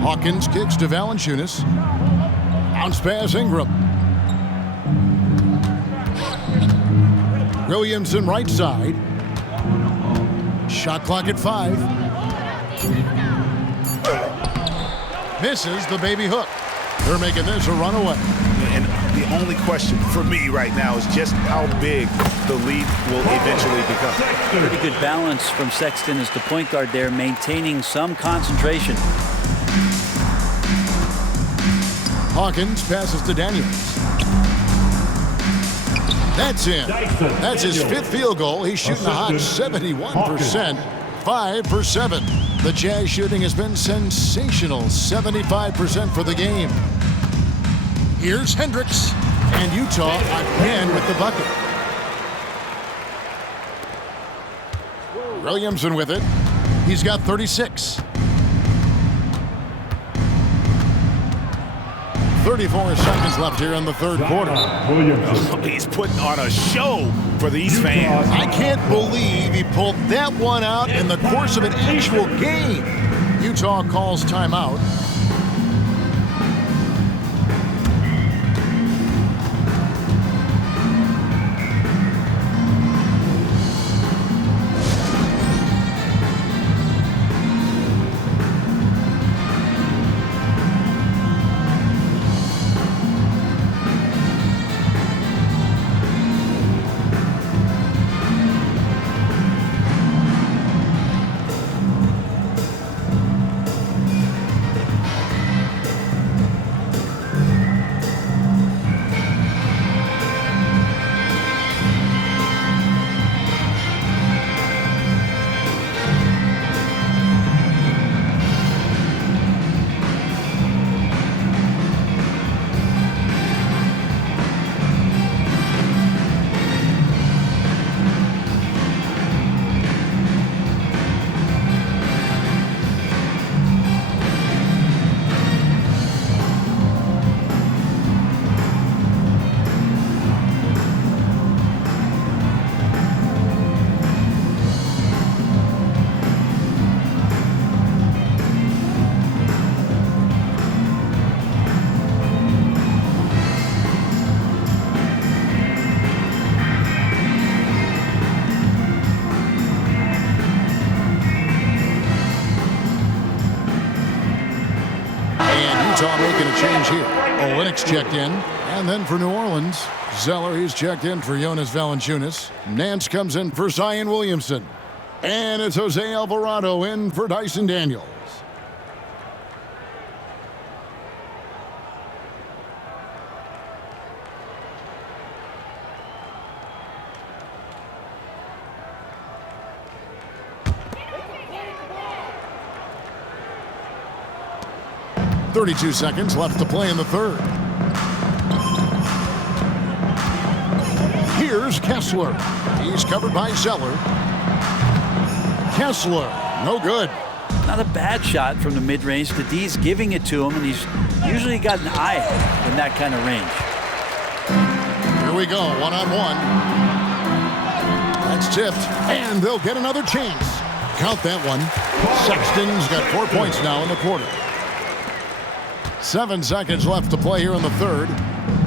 Hawkins kicks to Valanciunas. Bounce pass Ingram. Williamson right side. Shot clock at 5. Misses the baby hook. They're making this a runaway. And the only question for me right now is just how big the lead will eventually become. Pretty good balance from Sexton as the point guard there, maintaining some concentration. Hawkins passes to Daniels. That's in. That's his 5th field goal. He's shooting a hot 71%. 5 for 7. The Jazz shooting has been sensational. 75% for the game. Here's Hendricks. And Utah again with the bucket. Williamson with it. He's got 36. 34 seconds left here in the third quarter. He's putting on a show for these fans. I can't believe he pulled that one out in the course of an actual game. Utah calls timeout. Utah making a change here. Olynyk's checked in. And then for New Orleans, Zeller, he's checked in for Jonas Valanciunas. Nance comes in for Zion Williamson. And it's Jose Alvarado in for Dyson Daniels. .32 seconds left to play in the third. Here's Kessler. He's covered by Zeller. Kessler, no good. Not a bad shot from the mid-range. The D's giving it to him, and he's usually got an eye in that kind of range. Here we go, one-on-one. That's tipped, and they'll get another chance. Count that one. Sexton's got 4 points now in the quarter. 7 seconds left to play here in the third.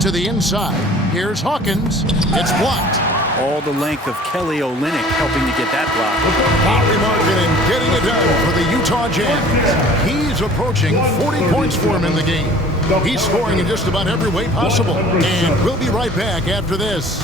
To the inside. Here's Hawkins. It's blocked. All the length of Kelly Olynyk helping to get that block. Lowry Markkanen getting it done for the Utah Jazz. He's approaching 40 points for him in the game. He's scoring in just about every way possible. And we'll be right back after this.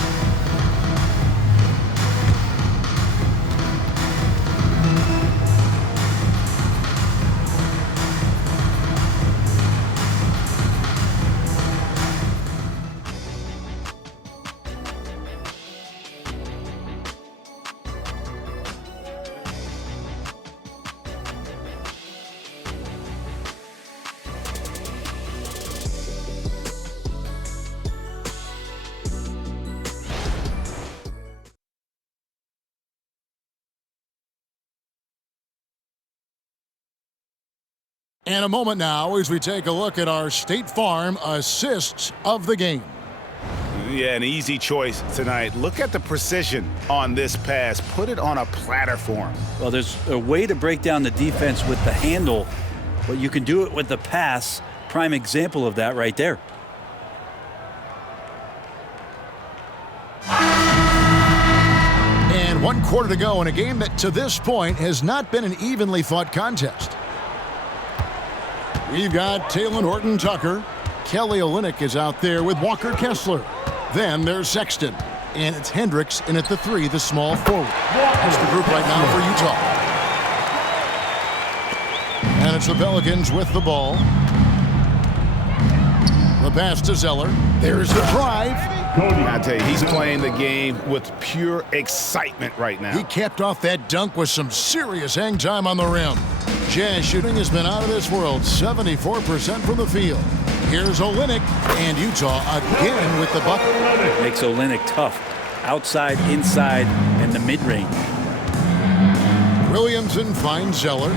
And a moment now as we take a look at our State Farm assists of the game. Yeah, an easy choice tonight. Look at the precision on this pass. Put it on a platter for him. Well, there's a way to break down the defense with the handle, but you can do it with the pass. Prime example of that right there. And 1 quarter to go in a game that to this point has not been an evenly fought contest. We've got Talen Horton-Tucker. Kelly Olynyk is out there with Walker Kessler. Then there's Sexton. And it's Hendricks in at the 3, the small forward. That's the group right now for Utah. And it's the Pelicans with the ball. The pass to Zeller. There's the drive. I tell you, he's playing the game with pure excitement right now. He capped off that dunk with some serious hang time on the rim. Jazz shooting has been out of this world, 74% from the field. Here's Olynyk, and Utah again with the bucket. Makes Olynyk tough. Outside, inside, and the mid-range. Williamson finds Zeller.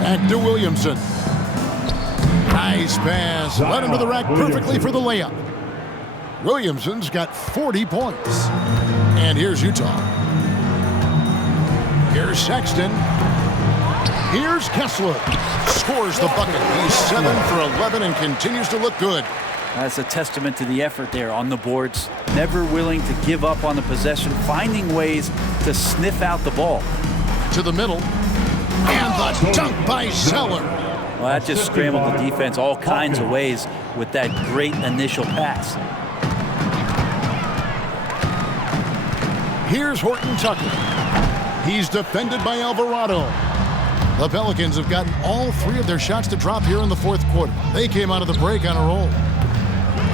Back to Williamson. Nice pass. Led him to the rack perfectly for the layup. Williamson's got 40 points. And here's Utah. Here's Sexton. Here's Kessler. Scores the bucket. He's 7 for 11 and continues to look good. That's a testament to the effort there on the boards. Never willing to give up on the possession, finding ways to sniff out the ball. To the middle. And the dunk by Zeller. Well, that just scrambled the defense all kinds of ways with that great initial pass. Here's Horton Tucker. He's defended by Alvarado. The Pelicans have gotten all 3 of their shots to drop here in the fourth quarter. They came out of the break on a roll.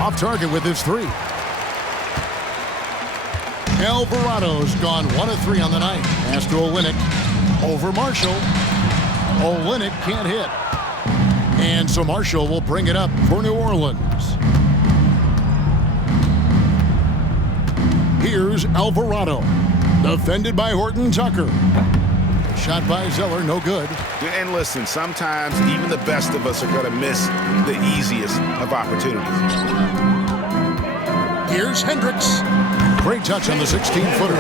Off target with his 3. Alvarado's gone 1 of 3 on the night. Pass to Olynyk. Over Marshall. Olynyk can't hit. And so Marshall will bring it up for New Orleans. Here's Alvarado. Defended by Horton Tucker. Shot by Zeller, no good. And listen, sometimes even the best of us are going to miss the easiest of opportunities. Here's Hendricks. Great touch on the 16-footer.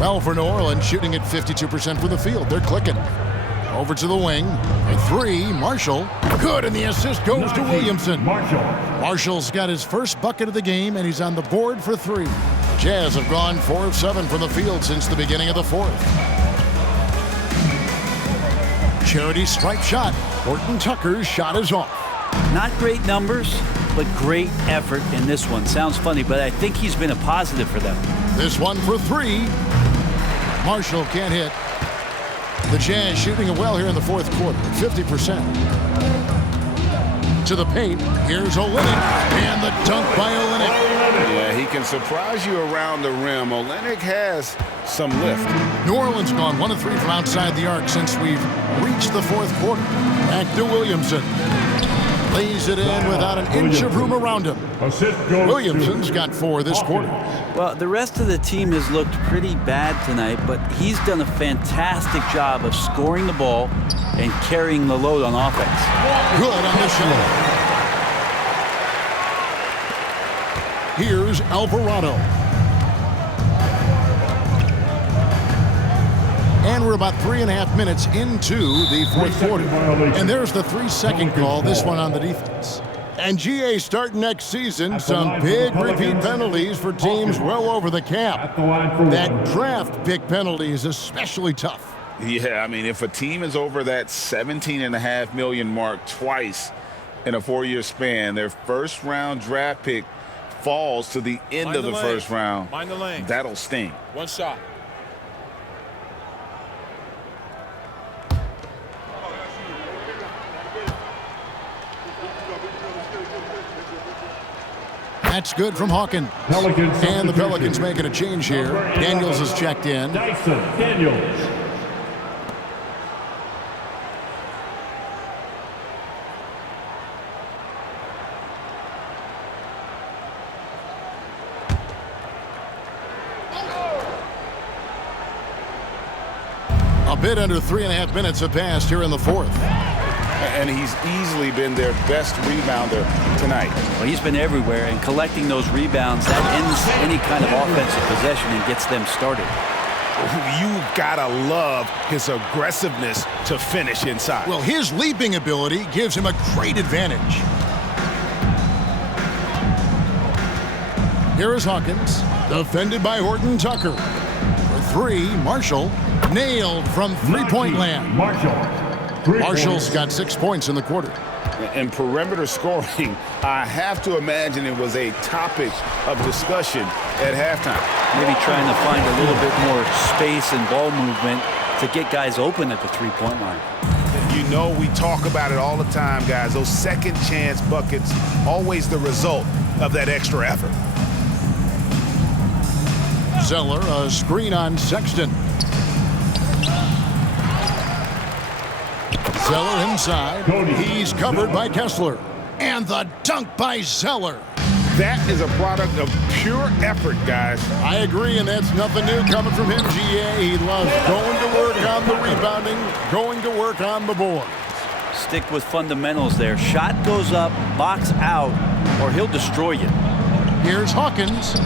Well, for New Orleans, shooting at 52% from the field. They're clicking. Over to the wing. For 3, Marshall. Good, and the assist goes to Williamson. Marshall's got his first bucket of the game, and he's on the board for 3. Jazz have gone 4 of 7 from the field since the beginning of the fourth. Charity stripe shot. Horton Tucker's shot is off. Not great numbers, but great effort in this one. Sounds funny, but I think he's been a positive for them. This one for 3. Marshall can't hit. The Jazz shooting it well here in the fourth quarter, 50%. To the paint, here's Olynyk, and the dunk by Olynyk. Yeah, he can surprise you around the rim. Olynyk has some lift. New Orleans gone 1 of 3 from outside the arc since we've reached the fourth quarter. Back to Williamson. Lays it in without an inch of room around him. Williamson's got 4 this quarter. Well, the rest of the team has looked pretty bad tonight, but he's done a fantastic job of scoring the ball and carrying the load on offense. Good on the shot. Here's Alvarado. And we're about 3.5 minutes into the fourth quarter. And there's the 3-second call, this one on the defense. And GA starting next season, some big repeat penalties for teams well over the cap. That draft pick penalty is especially tough. Yeah, I mean, if a team is over that $17.5 million mark twice in a 4-year span, their first-round draft pick falls to the end of the first round. Mind the lane. That'll sting. One shot. That's good from Hawkins. And the Pelicans making a change here. Daniels has checked in. Dyson Daniels. A bit under 3.5 minutes have passed here in the fourth. And he's easily been their best rebounder tonight. Well, he's been everywhere, and collecting those rebounds, that ends any kind of offensive possession and gets them started. You gotta love his aggressiveness to finish inside. Well, his leaping ability gives him a great advantage. Here is Hawkins, defended by Horton Tucker. For 3, Marshall, nailed from three-point land. Marshall's got 6 points in the quarter. And perimeter scoring, I have to imagine it was a topic of discussion at halftime. Maybe trying to find a little bit more space and ball movement to get guys open at the three-point line. You know, we talk about it all the time, guys. Those second chance buckets, always the result of that extra effort. Zeller, a screen on Sexton. Zeller inside. He's covered by Kessler. And the dunk by Zeller. That is a product of pure effort, guys. I agree, and that's nothing new coming from him, GA. He loves going to work on the rebounding, going to work on the boards. Stick with fundamentals there. Shot goes up, box out, or he'll destroy you. Here's Hawkins.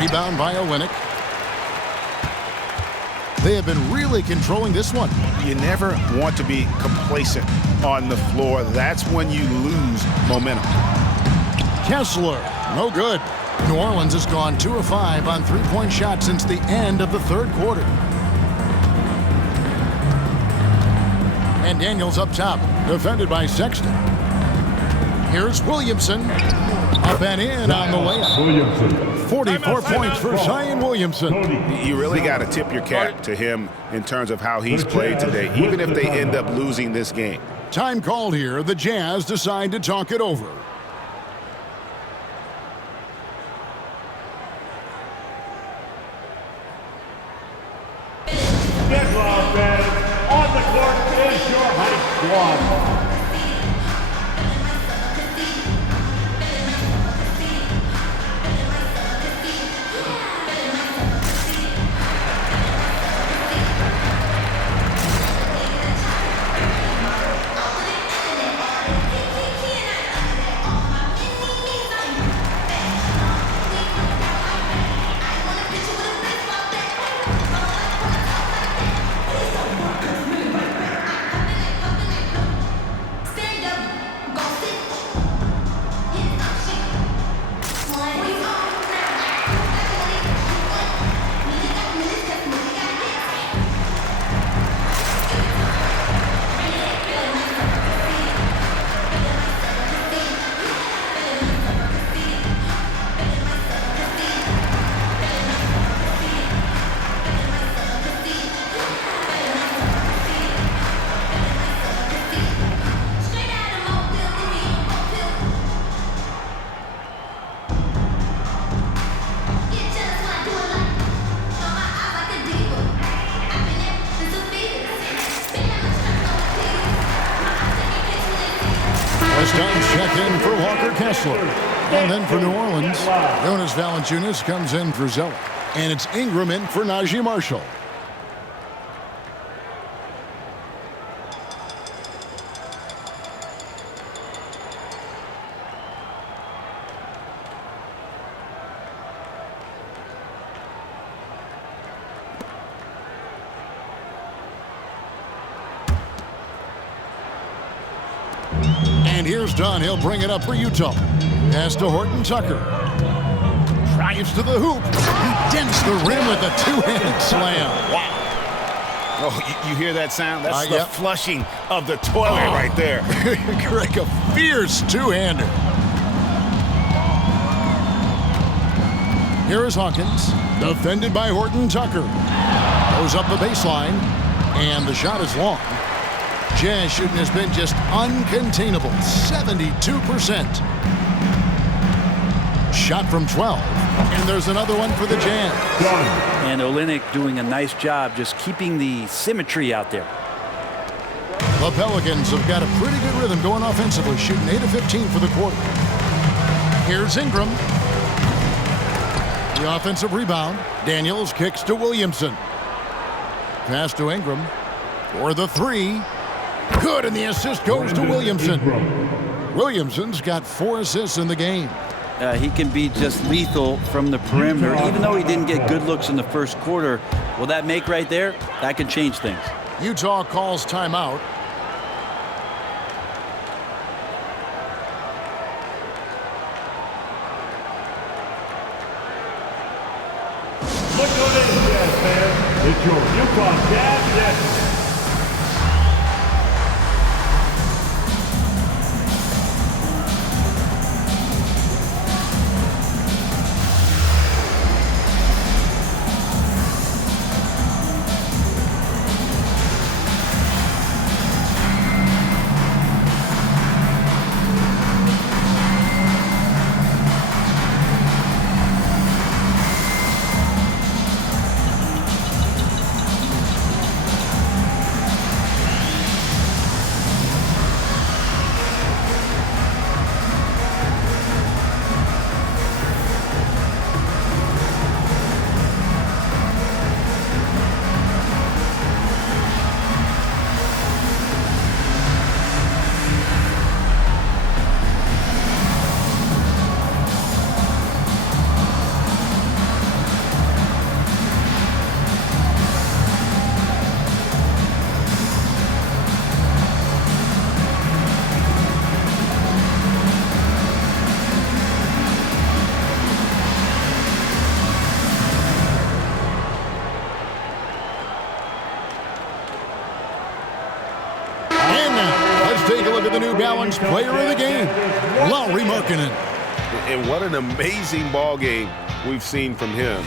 Rebound by Olynyk. They have been really controlling this one. You never want to be complacent on the floor. That's when you lose momentum. Kessler, no good. New Orleans has gone 2 of 5 on three-point shots since the end of the third quarter. And Daniels up top, defended by Sexton. Here's Williamson. Up and in on the layup. 44 points for Zion Williamson. You really got to tip your cap to him in terms of how he's played today, even if they end up losing this game. Time called here. The Jazz decide to talk it over. Get well, fans. On the court is your hype squad. Check in for Walker Kessler. And then for New Orleans, Jonas Valanciunas comes in for Zeller. And it's Ingram in for Najee Marshall. And here's Dunn. He'll bring it up for Utah. Pass to Horton Tucker. Drives to the hoop. He dents the rim with a two-handed slam. Wow. Oh, you hear that sound? That's the yep. flushing of the toilet right there. Like a fierce two-hander. Here is Hawkins. Defended by Horton Tucker. Goes up the baseline. And the shot is long. Jazz shooting has been just uncontainable, 72%. Shot from 12, and there's another one for the Jazz. And Olynyk doing a nice job just keeping the symmetry out there. The Pelicans have got a pretty good rhythm going offensively, shooting 8 of 15 for the quarter. Here's Ingram. The offensive rebound. Daniels kicks to Williamson. Pass to Ingram for the three. Good, and the assist goes to Williamson. Williamson's got 4 assists in the game. He can be just lethal from the perimeter. Even though he didn't get good looks in the first quarter, will that make right there? That can change things. Utah calls timeout. Look who it is, Jazz fans. It's your Utah Jazz. to the New Balance Player of the Game, Lauri Markkanen. And what an amazing ball game we've seen from him.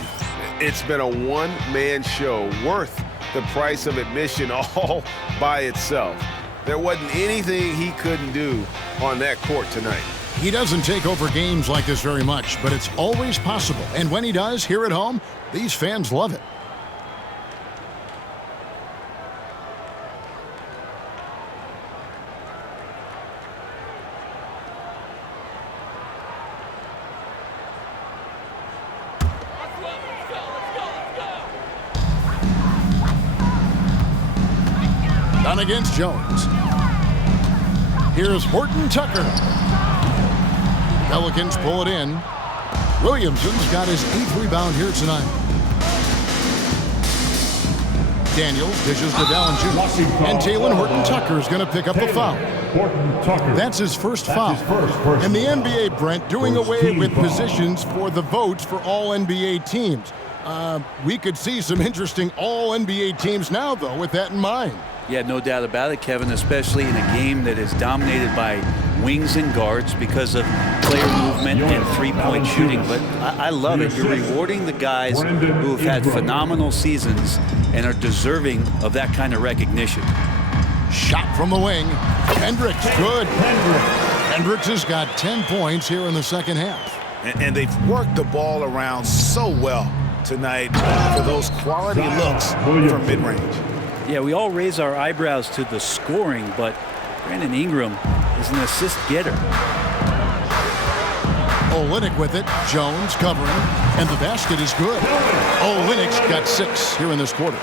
It's been a one-man show worth the price of admission all by itself. There wasn't anything he couldn't do on that court tonight. He doesn't take over games like this very much, but it's always possible. And when he does, here at home, these fans love it. Done against Jones. Here's Horton Tucker. Pelicans pull it in. Williamson's got his 8th rebound here tonight. Daniels dishes to Valanciunas. And Talen Horton Tucker is going to pick up the foul. That's his first foul. And the NBA, Brent, doing away with positions for the votes for all NBA teams. We could see some interesting all NBA teams now, though, with that in mind. Yeah, no doubt about it, Kevin, especially in a game that is dominated by wings and guards because of player movement and three-point shooting. But I love it. You're rewarding the guys who have had phenomenal seasons and are deserving of that kind of recognition. Shot from the wing. Hendricks, good. Hendricks has got 10 points here in the second half. And they've worked the ball around so well tonight for those quality looks from mid-range. Yeah, we all raise our eyebrows to the scoring, but Brandon Ingram is an assist getter. Olynyk with it. Jones covering. And the basket is good. Olynyk's got 6 here in this quarter.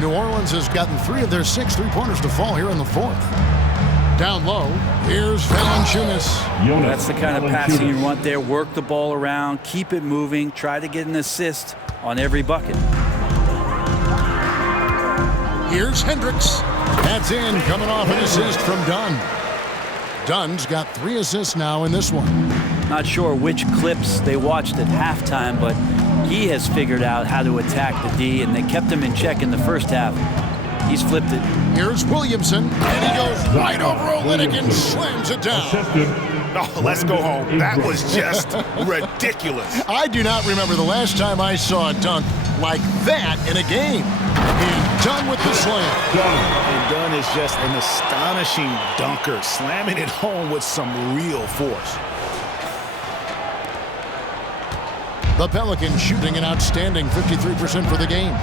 New Orleans has gotten 3 of their 6 three-pointers to fall here in the 4th. Down low, here's Valanciunas. That's the kind of passing you want there. Work the ball around, keep it moving, try to get an assist on every bucket. Here's Hendricks. That's in, coming off an assist from Dunn. Dunn's got 3 assists now in this one. Not sure which clips they watched at halftime, but he has figured out how to attack the D, and they kept him in check in the first half. He's flipped it. Here's Williamson, and he goes right over Olynyk and slams it down. Oh, let's go home. That was just ridiculous. I do not remember the last time I saw a dunk like that in a game. And Dunn with the slam. And Dunn is just an astonishing dunker, slamming it home with some real force. The Pelicans shooting an outstanding 53% for the game.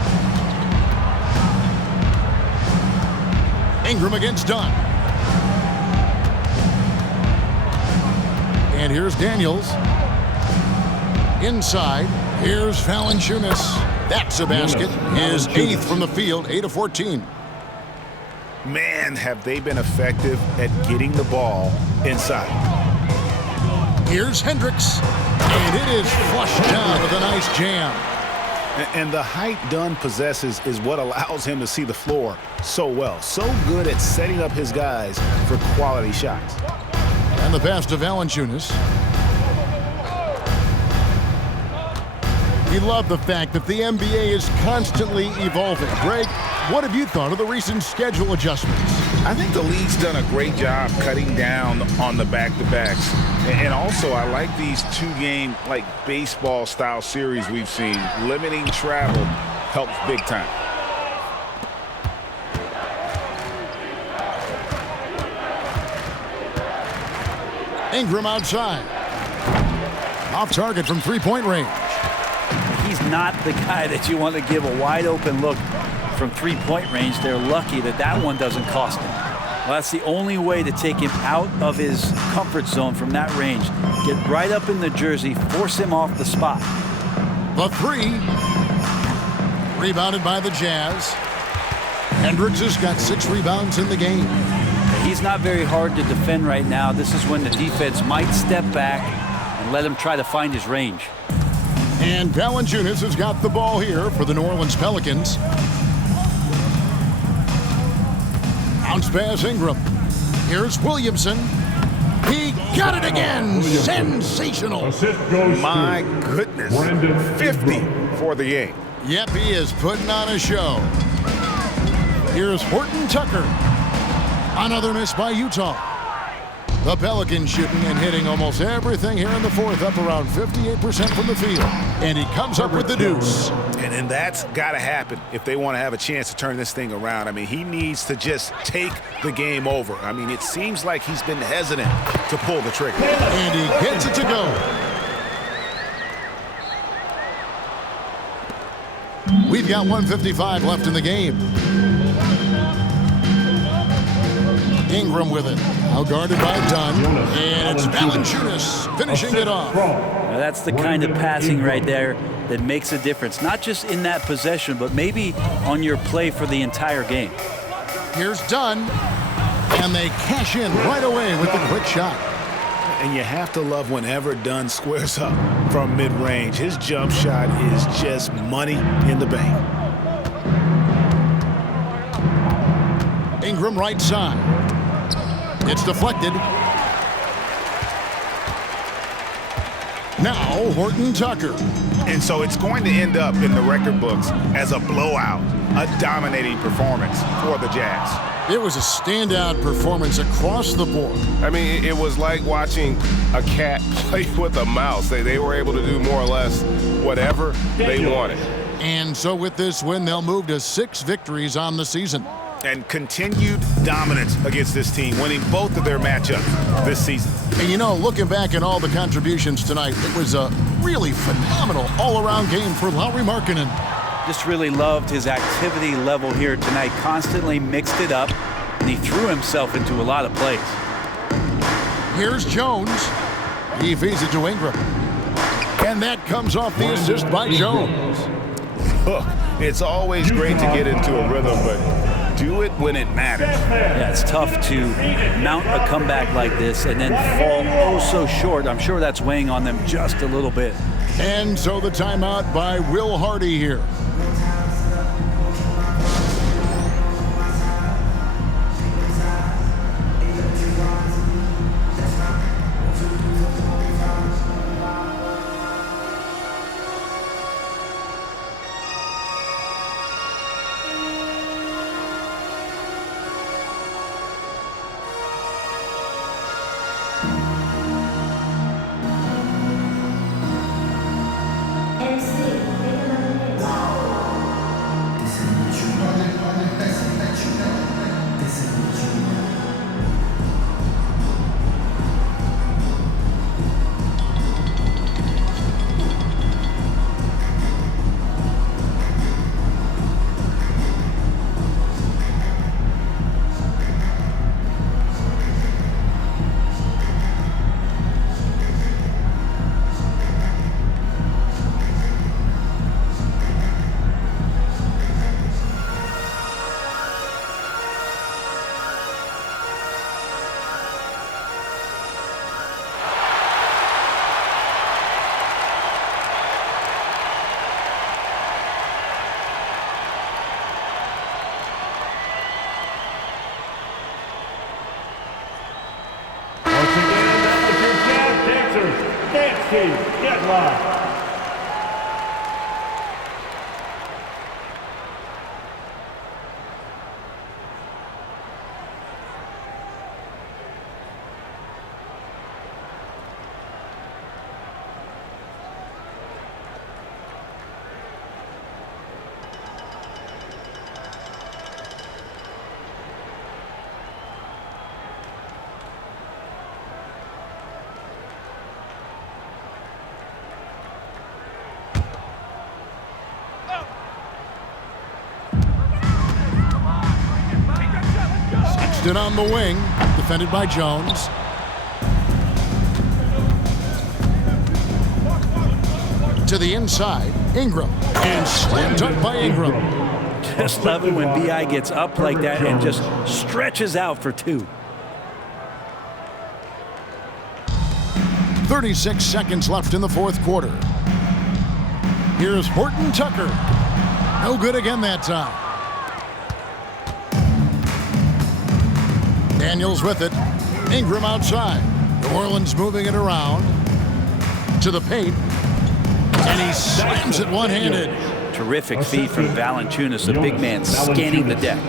Ingram against Dunn. And here's Daniels. Inside, here's Valanciunas. That's a basket. His 8th from the field, 8 of 14. Man, have they been effective at getting the ball inside. Here's Hendricks. And it is flushed down with a nice jam. And the height Dunn possesses is what allows him to see the floor so well. So good at setting up his guys for quality shots. And the pass to Valanciunas. We love the fact that the NBA is constantly evolving. Greg, what have you thought of the recent schedule adjustments? I think the league's done a great job cutting down on the back-to-backs. And also, I like these 2-game, like baseball-style series we've seen. Limiting travel helps big time. Ingram outside. Off target from three-point range. He's not the guy that you want to give a wide-open look from three-point range. They're lucky that that one doesn't cost him. Well, that's the only way to take him out of his comfort zone from that range. Get right up in the jersey, force him off the spot. The 3. Rebounded by the Jazz. Hendricks has got 6 rebounds in the game. He's not very hard to defend right now. This is when the defense might step back and let him try to find his range. And Valanciunas has got the ball here for the New Orleans Pelicans. Bounce pass Ingram. Here's Williamson. He got it again. Sensational. My goodness. 50 for the game. Yep, he is putting on a show. Here's Horton Tucker. Another miss by Utah. The Pelicans shooting and hitting almost everything here in the fourth, up around 58% from the field. And he comes up with the deuce. And that's got to happen if they want to have a chance to turn this thing around. I mean, he needs to just take the game over. I mean, it seems like he's been hesitant to pull the trigger. And he gets it to go. We've got 1:55 left in the game. Ingram with it. Now guarded by Dunn. And it's Valanciunas finishing it off. Now that's the kind of passing right there that makes a difference. Not just in that possession, but maybe on your play for the entire game. Here's Dunn. And they cash in right away with the quick shot. And you have to love whenever Dunn squares up from mid-range. His jump shot is just money in the bank. Ingram right side. It's deflected. Now Horton Tucker. And so it's going to end up in the record books as a blowout, a dominating performance for the Jazz. It was a standout performance across the board. I mean, it was like watching a cat play with a mouse. They were able to do more or less whatever they wanted. And so with this win, they'll move to 6 victories on the season. And continued dominance against this team, winning both of their matchups this season. And you know, looking back at all the contributions tonight, it was a really phenomenal all-around game for Lauri Markkanen. Just really loved his activity level here tonight. Constantly mixed it up, and he threw himself into a lot of plays. Here's Jones. He feeds it to Ingram. And that comes off the assist by Jones. Look, it's always great to get into a rhythm, but do it when it matters. Yeah, it's tough to mount a comeback like this and then fall oh so short. I'm sure that's weighing on them just a little bit. And so the timeout by Will Hardy here. Get live. Sexton on the wing, defended by Jones. To the inside, Ingram. And slammed up by Ingram. Just love it when B.I. gets up like that and just stretches out for two. 36 seconds left in the fourth quarter. Here's Horton Tucker. No good again that time. Daniels with it. Ingram outside. New Orleans moving it around. To the paint. And he slams it one-handed. Terrific feed from Valanciunas, the big man scanning the deck.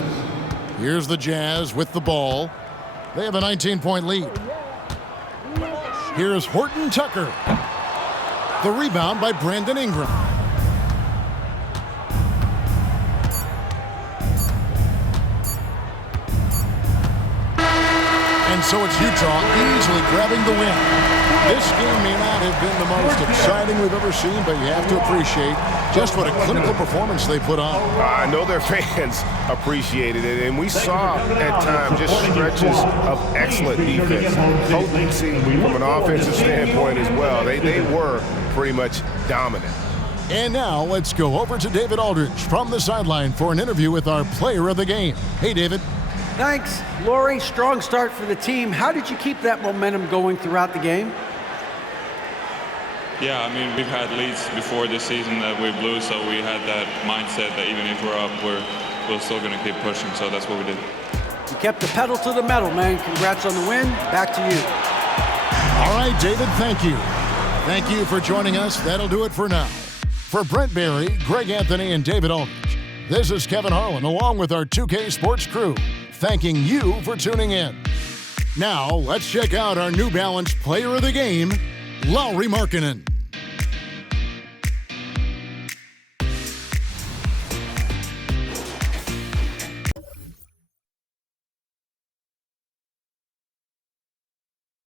Here's the Jazz with the ball. They have a 19-point lead. Here's Horton Tucker. The rebound by Brandon Ingram. And so it's Utah easily grabbing the win. This game may not have been the most exciting we've ever seen, but you have to appreciate just what a clinical performance they put on. I know their fans appreciated it, and we saw at times just stretches of excellent defense, potency from an offensive standpoint as well. They were pretty much dominant. And now let's go over to David Aldridge from the sideline for an interview with our player of the game. Hey, David. Thanks, Laurie. Strong start for the team. How did you keep that momentum going throughout the game? Yeah, I mean, we've had leads before this season that we blew, so we had that mindset that even if we're up, we're still going to keep pushing, so that's what we did. You kept the pedal to the metal, man. Congrats on the win. Back to you. All right, David, thank you. Thank you for joining us. That'll do it for now. For Brent Barry, Greg Anthony, and David Aldridge, this is Kevin Harlan along with our 2K Sports crew, thanking you for tuning in. Now, let's check out our New Balance player of the game, Lauri Markkanen.